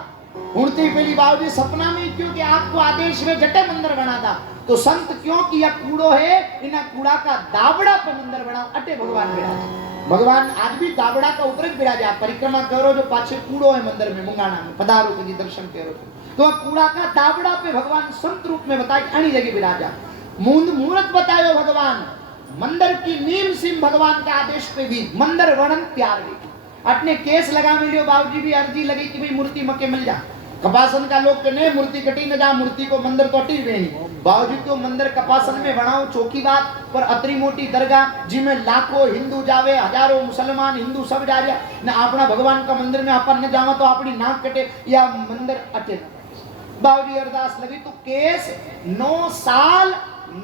उड़ती पहली बाबूजी सपना में क्योंकि आपको आदेश में जटे मंदिर बना था तो संत क्यों कि यह कूड़ो है इन कूड़ा का दाबड़ा पे मंदिर बनाओ अटे भगवान विराज भगवान आज भी दाबड़ा का ऊपर विराजा परिक्रमा करो जो पाछे कूड़ो है मंदिर में मुंगाना में पधारो जी दर्शन करो तो कूड़ा का दाबड़ा पे भगवान संत रूप में बताए अणी जगह विराजा मुहूर्त बतायो भगवान मंदिर की नीम सिम भगवान का आदेश पे भी मंदिर वर्णन प्यार अपने केस लगा मिलियो बाबूजी भी अर्जी लगी कि भाई मूर्ति मके मिल जा कपासन का लोग कहने मूर्ति कटी न जा मूर्ति को मंदिर तो अटी गई बावजूद तो मंदिर कपासन में बनाओ चौकी बात पर अतरी मोटी दरगाह जिसमें लाखों हिंदू जावे हजारों मुसलमान हिंदू सब जा रहा न अपना भगवान का मंदिर में अपन न जावा तो अपनी नाक कटे या मंदिर अटे बावजी अरदास लगी तो केस 9 साल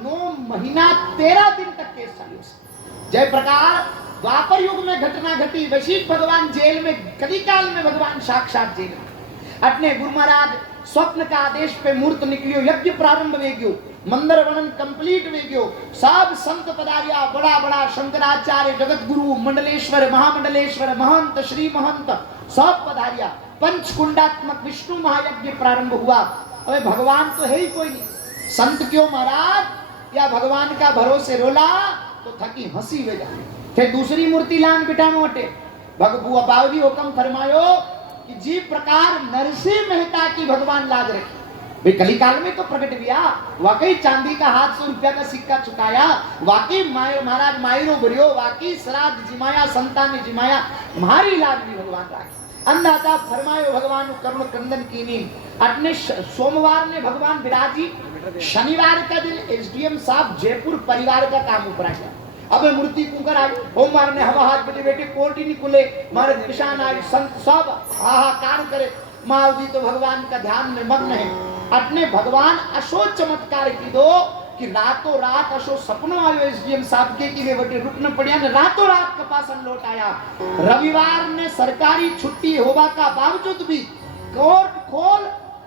9 महीना 13 दिन तक केस चलियो जय प्रकार द्वापर युग में घटना घटी वैश्विक भगवान जेल में कभी काल में भगवान साक्षात जेल में अपने गुरु महाराज स्वप्न का आदेश पे मूर्त निकलियो यज्ञ प्रारंभ वेग्यो मंदिर वर्णन कंप्लीट वेग्यो सब संत पधारिया बड़ा बड़ा शंकराचार्य जगत गुरु मंडलेश्वर महामंडलेश्वर महंत श्री महंत सब पधारिया पंचकुंडात्मक विष्णु महायज्ञ प्रारंभ हुआ अबे भगवान तो है ही कोई नहीं संत क्यों महाराज या भगवान का भरोसे रोला तो थकी हंसी वे जाए। फिर दूसरी मूर्ति लान बिठानो हटे। भगबुआ बाबूजी हुक्म फरमायो कि जी प्रकार नरसिंह मेहता की भगवान लाज रखी। भाई कलिकाल में तो प्रकट किया, वाकई चांदी का हाथ 100 रुपया का सिक्का चुकाया, वाकई महाराज मायरो भरियो, वाकई श्राद्ध जिमाया, संतान जिमाया, हमारी लाज भी भगवान राखी। अंदाजा फरमायो भगवान करुण क्रंदन कीनी। अपने सोमवार ने भगवान विराजी, शनिवार का दिन एसडीएम साहब जयपुर परिवार का काम ऊपर आ गया। अब मूर्ति कुकर आई, सोमवार ने हवा हाथ बजे बेटे कोर्ट ही नहीं खुले, मारे किसान आए, संत सब हाहाकार करे, माँ जी तो भगवान का ध्यान में मग्न है। अपने भगवान अशो चमत्कार की दो कि रातों रात अशो सपनों आयो एसडीएम साहब के कि बेटे रुकना पड़िया ने रातों रात कपासन लौट आया। रविवार ने सरकारी छुट्टी होगा का बावजूद भी कोर्ट खोल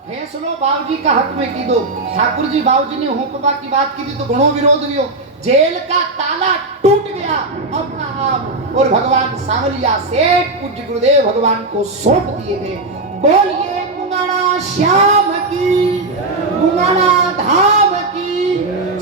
फैसलो बाबूजी का हक में की दो। ठाकुर जी बाबूजी ने होपबा की बात की थी तो गणों विरोध लियो, जेल का ताला टूट गया अपना आप और भगवान सांवलिया सेठ पूज्य गुरुदेव भगवान को सौंप दिए गए। बोलिए मुंगाना श्याम की, मुंगाना धाम की,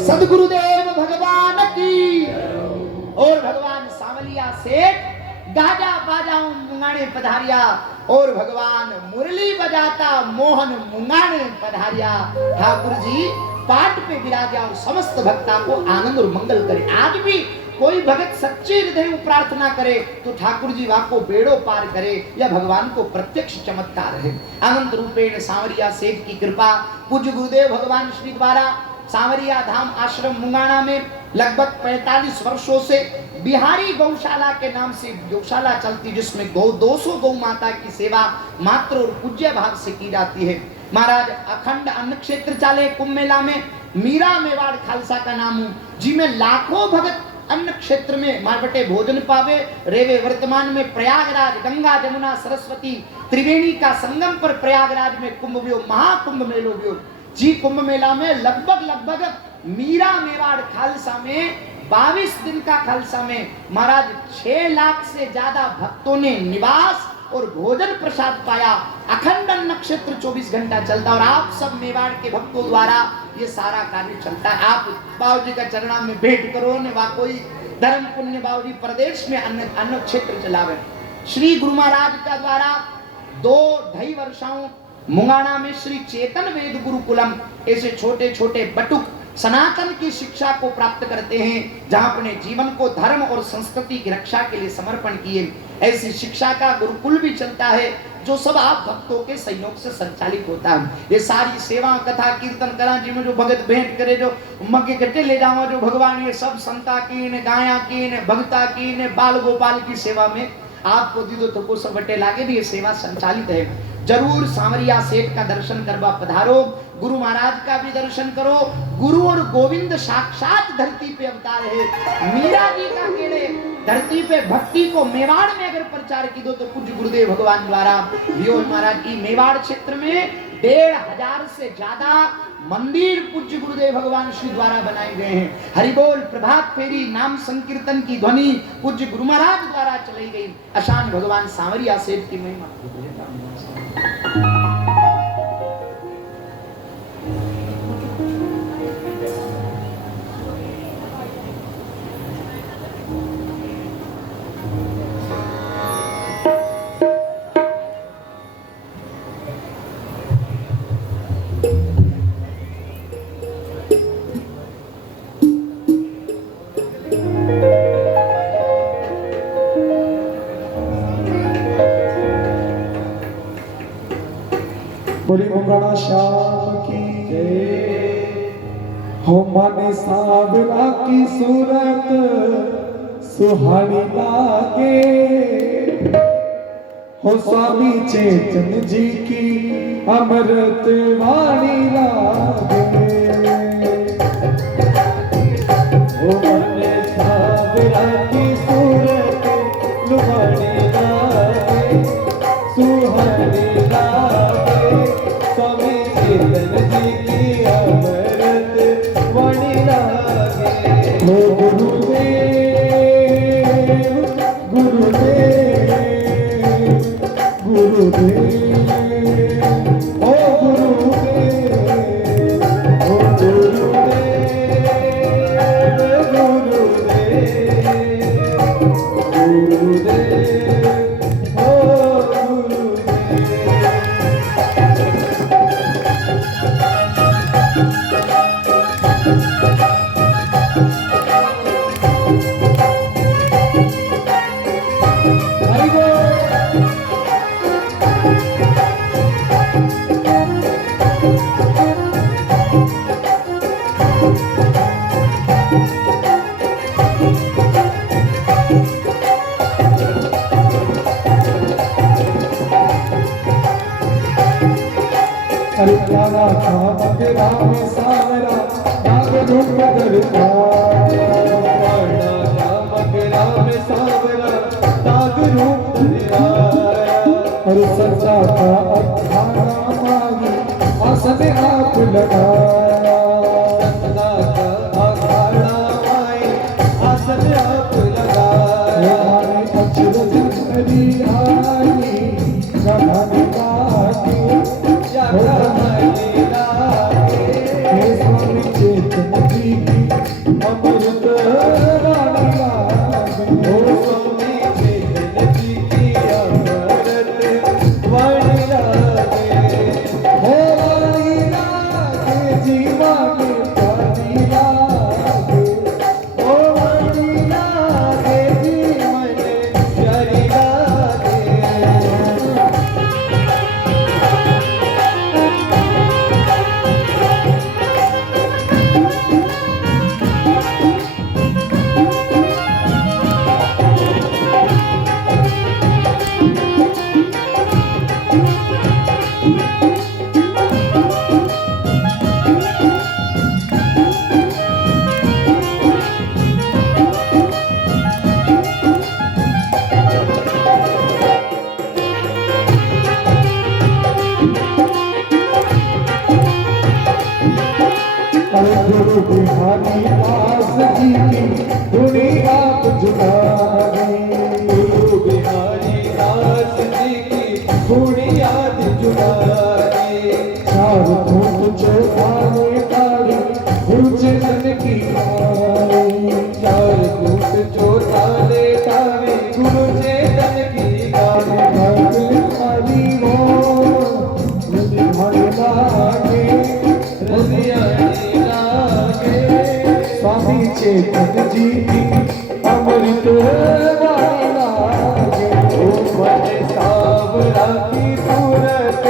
सदगुरुदेव भगवान की। और भगवान सांवलिया सेठ गाजा बाजाओ मुंगाने पधारिया और भगवान मुरली बजाता मोहन मुंगाने पधारिया। ठाकुर जी पाट पे विराजा और समस्त भक्ता को आनंद और मंगल करे। आज भी कोई भगत सच्चे हृदय प्रार्थना करे तो ठाकुर जी वाको बेड़ो पार करे, या भगवान को प्रत्यक्ष चमत्कार है। अनंत रूपेण सांवरिया सेठ की कृपा पूज्य गुरुदेव भगवान श्री द्वारा सांवरिया धाम आश्रम मुंगाना में लगभग 45 वर्षों से बिहारी गौशाला के नाम से गौशाला चलती, जिसमें 200 गौ माता की सेवा मात्र और पूज्य भाव से की जाती है। महाराज अखंड अन्न क्षेत्र चाले कुंभ मेला में मीरा मेवाड़ खालसा का नाम हूँ, जिसमें लाखों भगत अन्न क्षेत्र में मारबटे भोजन पावे रेवे। वर्तमान में प्रयागराज गंगा जमुना सरस्वती त्रिवेणी का संगम पर प्रयागराज में कुंभ व्यो महाकुंभ मेलो व्यो जी। कुंभ मेला में लगभग मीरा मेवाड़ खालसा में 22 दिन का खालसा में महाराज 6 लाख से ज्यादा भक्तों ने निवास और भोजन प्रसाद पाया। अखंड नक्षत्र 24 घंटा चलता और आप सब मेवाड़ के भक्तों द्वारा ये सारा कार्य चलता है। आप बाबूजी का चरणा में भेंट करो ने वाकोई धर्म पुण्य बाबूजी प्रदेश में अन्न क्षेत्र चलावे। श्री गुरु महाराज का द्वारा 2-2.5 वर्षों मुंगाना में श्री चेतन वेद गुरुकुलम ऐसे छोटे छोटे बटुक सनातन की शिक्षा को प्राप्त करते हैं, जहां अपने जीवन को धर्म और संस्कृति की रक्षा के लिए समर्पण किए। ऐसी शिक्षा का गुरुकुल भी चलता है जो सब आप भक्तों के सहयोग से संचालित होता है। ये सारी सेवा कथा कीर्तन करा जी में जो भगत भेंट करे, जो मग्गे कट्टे ले जावा, जो भगवान ये सब संता की ने गाया की ने भक्ता की ने बाल गोपाल की सेवा में आपको दीदो तो को सब बटे लागे भी ये सेवा संचालित है। जरूर सांवरिया सेठ का दर्शन करवा पधारो, गुरु महाराज का भी दर्शन करो। गुरु और गोविंद साक्षात धरती पे अवतार है। मीरा जी का केड़े धरती पे भक्ति को मेवाड़ में अगर प्रचार की दो तो पूज्य गुरुदेव भगवान द्वारा वियोग महाराज की मेवाड़ क्षेत्र में 1500 से ज्यादा मंदिर पूज्य गुरुदेव भगवान श्री द्वारा बनाए गए हैं। हरिबोल प्रभात फेरी नाम संकीर्तन की ध्वनि पूज्य गुरु महाराज द्वारा चलाई गई। अशान भगवान सांवरिया सेठ की महिमा। बोली मुंगाना श्याम की जय। हो माने सावरा की सूरत सुहानी लागे, हो स्वामी चेतन जी की अमृत वाणी लागे। हो माने सावरा की सूरत सुहानी लागे, सुहानी लागे। स्वामी चेतन जी की अमृत वाणी लागे। हो गुरुदेव गुरुदेव गुरुदेव, ओ गुरुदेव, ओ गुरुदेव। अरे काला खामक राम सावरा नाग रूप धरता काला खामक राम सावरा नाग रूप धरता अरे सत्ता का अखाड़ा मांगी आसन आप लगाया सत्ता का अखाड़ा मांगी आसन आप लगाया हमारी अचरज हरी आई गढ़ाने बाकी स्वामी चेतन जी की अमृत वाणी लागे ओ स्वामी चेतन जी की अमृत वाणी लागे हो वाणी लागे जीवा के पानी लागे ओ वाणी लागे जीवन प्यारी लागे गुरु बिहारी दास जी की धुनी आप जुगाए गुरु बिहारी दास जी की धुनी आप जुगाए चार फूट चौथाने तारी ऊंचे तन की गाय चार फूट चौथाने तारी ऊंचे तन की गाय हरी वो हरि लागे स्वामी चेतन जी की अमृत वाणी लागे ओ मन सावरा की सूरत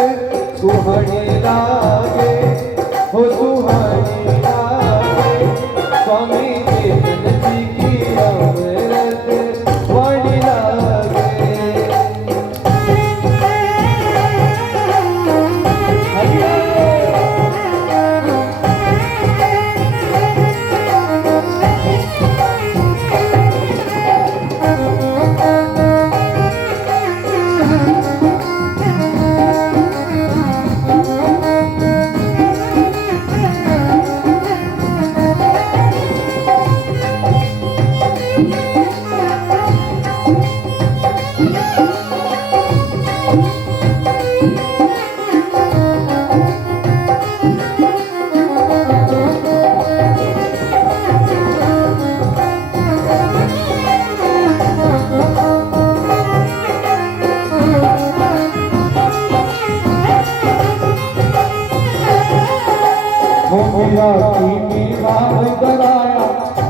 सुहानी लागे हो सुहानी लागे स्वामी चेतन जी की अमृत वाणी लागे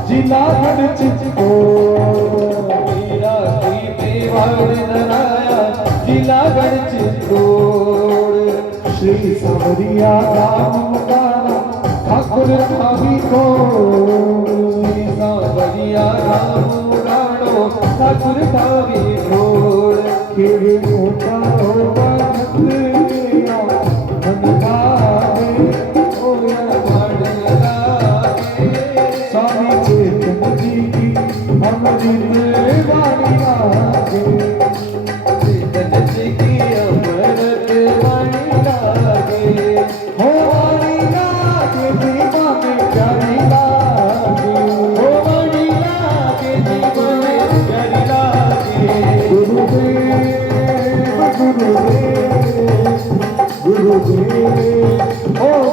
जिला चिको मेरा जिला चिकोड़ श्री सावरिया राम गाना ठाकुर भाभी को श्री सावरिया राम गानो ठाकुर भाभी को केरे मोटा होगा स्वामी चेतन जी की अमृत वाणी लागे चेतन जी की अमृत वाणी लागे हो वाणी लागे जीवा में प्यारी लागे हो वाणी लागे जीवा में प्यारी लागे गुरुदेव गुरुदेव गुरुदेव ओ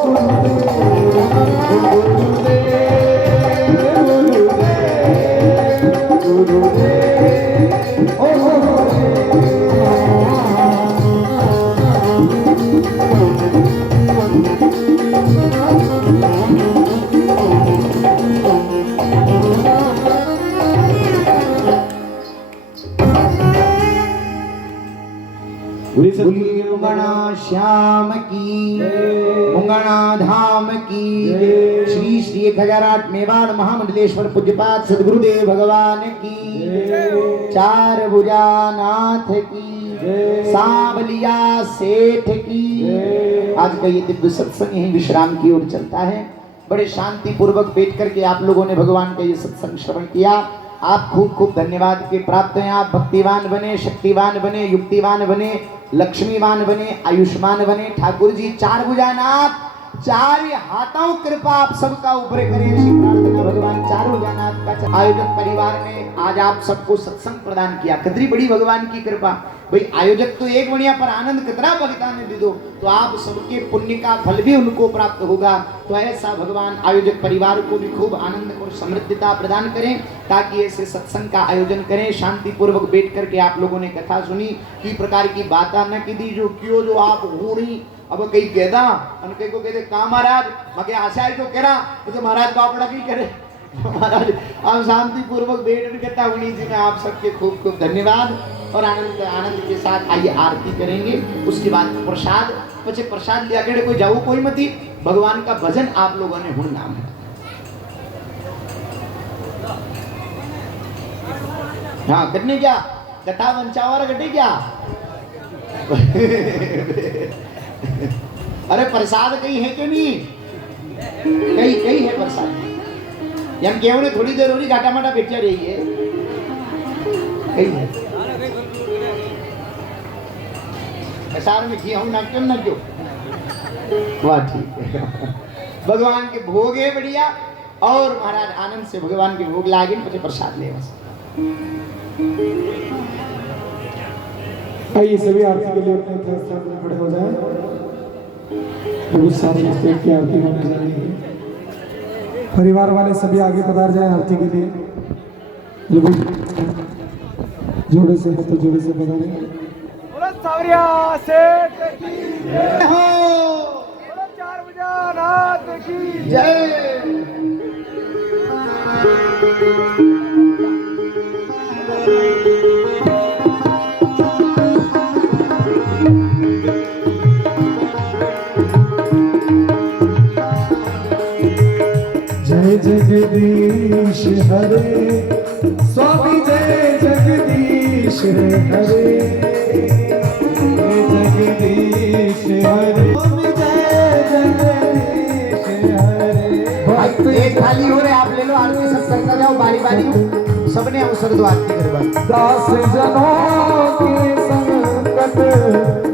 बोलिए मुंगणा श्याम की, मुंगणा धाम की, श्री श्री 1008 मेवाड़ महामंडलेश्वर पूज्यपाद सद्गुरुदेव भगवान की, चार भुजानाथ की, सांवलिया सेठ की। आज का ये दिव्य सत्संग यहीं विश्राम की ओर चलता है। बड़े शांति पूर्वक बैठ करके आप लोगों ने भगवान का ये सत्संग श्रवण किया। आप खूब खूब धन्यवाद के प्राप्त हैं। आप भक्तिवान बने, शक्तिवान बने, युक्तिवान बने, लक्ष्मीवान बने, आयुष्मान बने। ठाकुर जी चार भुजानाथ, चार हाथों कृपा आप सबका ऊपर करें, ऐसी प्रार्थना भगवान चार भुजानाथ का। आयोजक परिवार ने आज आप सबको सत्संग प्रदान किया, कितनी बड़ी भगवान की कृपा। भाई आयोजक तो एक बढ़िया, पर आनंद कितना बलिदान दे दो तो आप सबके पुण्य का फल भी उनको प्राप्त होगा। तो ऐसा भगवान आयोजक परिवार को भी खूब आनंद और समृद्धता प्रदान करें, ताकि ऐसे सत्संग का आयोजन करें। शांति पूर्वक बैठ करके आप लोगों ने कथा सुनी, की प्रकार की बात न की दी जो क्यों जो आप होनी। अब कई कहदा और कई को कहते का महाराज मगे आशा है तो कह रहा तो महाराज बापड़ा की करे। महाराज आप शांति पूर्वक बैठ कथा हुई थी। मैं आप सबके खूब खूब धन्यवाद और आनंद आनंद के साथ आइए आरती करेंगे। उसके बाद प्रसाद पचे प्रसाद लिया के कोई जाऊ कोई मती। भगवान का भजन आप लोगों ने हुड़ना है। हाँ कटने क्या कथा वंचावर कटे क्या। अरे प्रसाद कहीं है क्यों नहीं, कहीं कहीं है प्रसाद। हम केवल थोड़ी देर हो रही घाटा माटा बैठा रही है, कहीं है प्रसाद में घी हम नाट्यम ना क्यों। वाह ठीक है। भगवान के भोग है बढ़िया और महाराज आनंद से भगवान के भोग लागे मुझे प्रसाद ले बस। आइए सभी आरती के लिए अपने स्थान पर खड़े हो जाएं। बहुत सारे रिश्ते की आरती होने जा रही है। परिवार वाले सभी आगे पधार जाएं आरती के लिए। जोड़े से हाथ जोड़े से पधारें। सावरिया सेठ की जय हो, चार भुजानाथ की जय। जय जगदीश हरे स्वामी, जय जगदीश हरे, जगदीश हरे स्वामी, जय जगदीश हरे। भाई तो एक थाली हो रहे आप ले लो, आरती सब करता जाओ बारी बारी, सबने अवसर दो आरती करवा। दास जनों के संकट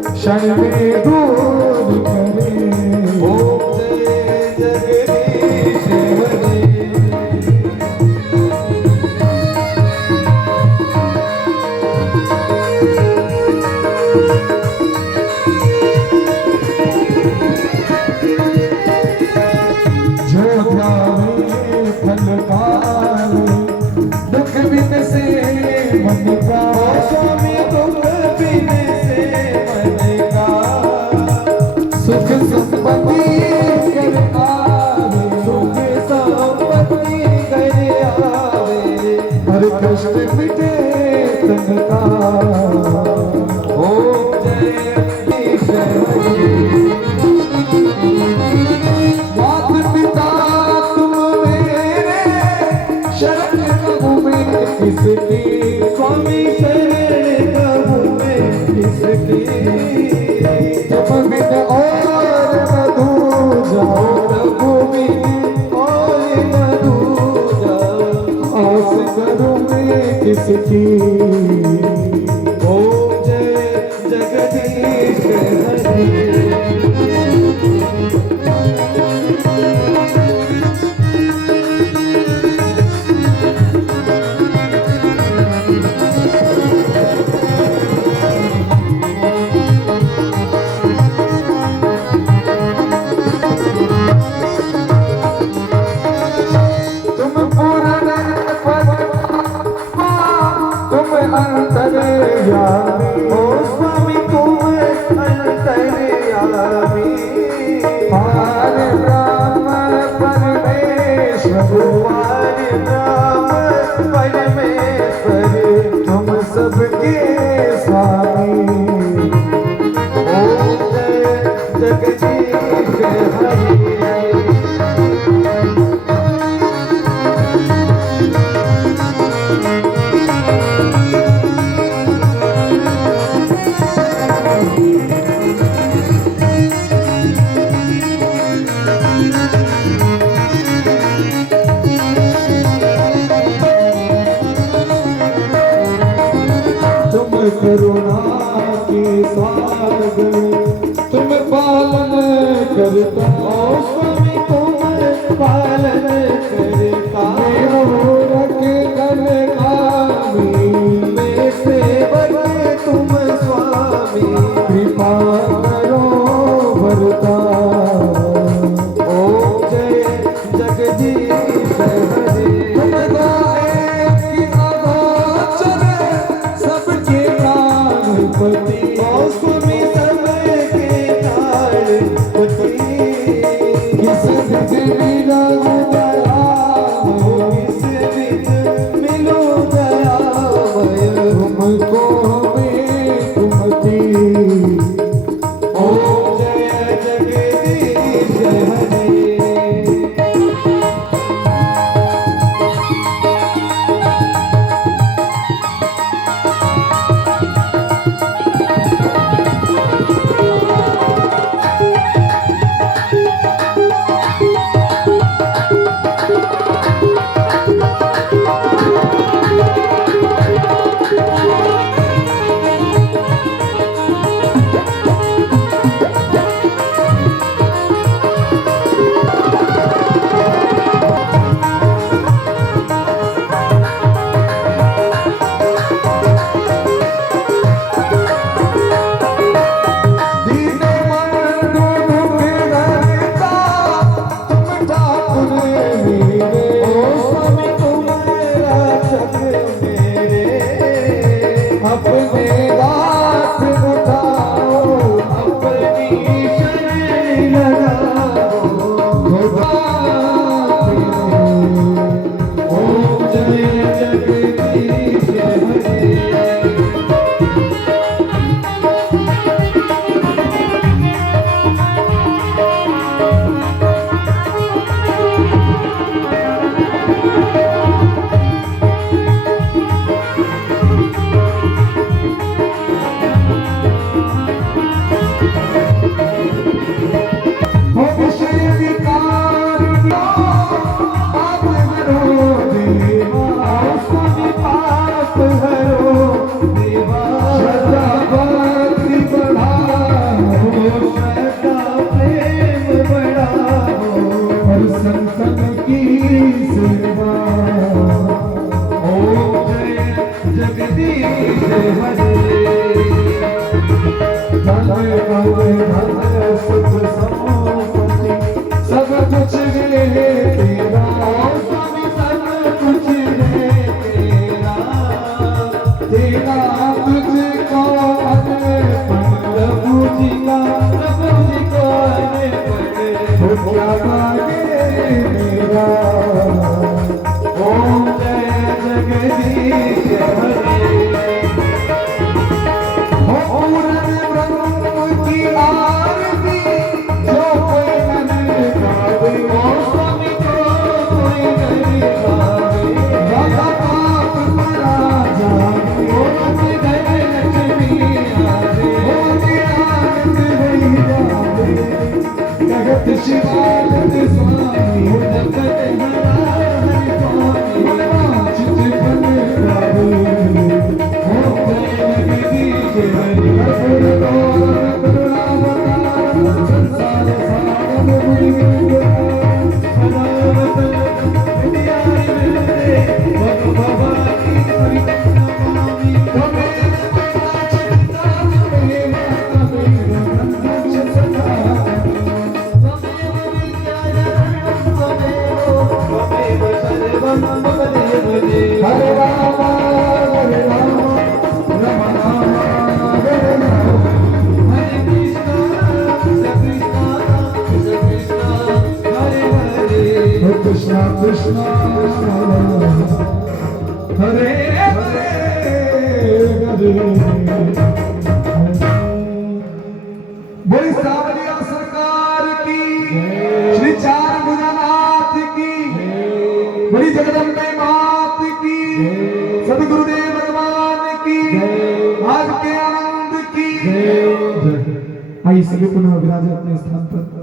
क्षण में दूर करे, ओम जय जगदीश हरे। जो ध्यावे फल पावे, दुख बिन से मन का, स्वामी दुख बिन से मन का, सुख संपत्ति कर आवे, सुख संपत्ति कर आवे, हर कष्ट मिटे तन का, ओम जय जगदीश हरे। मात पिता तुम मेरे, शरण प्रभु में किसकी, स्वामी शरण प्रभु में किसकी, जब बिन और न दूजा, प्रभु बिन और न दूजा, आस करूं मैं किसकी, ओम जय जगदीश हरे। अंतर्यामी, ओ स्वामी तुम अंतर्यामी, पार ब्रह्म परमेश्वर, पार ब्रह्म परमेश्वर, तुम सबके स्वामी, पति ओ स्वामी सबके तार पति किस दिन मिला दया हो किस दिन मिलो दया तुमको हमें तुमती ओम जय जगदीश हरे बोली सावलिया सरकार की, श्री चार भुजनाथ की, बड़ी जगदम्बे मात की, सदगुरुदेव भगवान की, आज के आनंद की। आइए सभी पुनः विराजे अपने स्थान पर।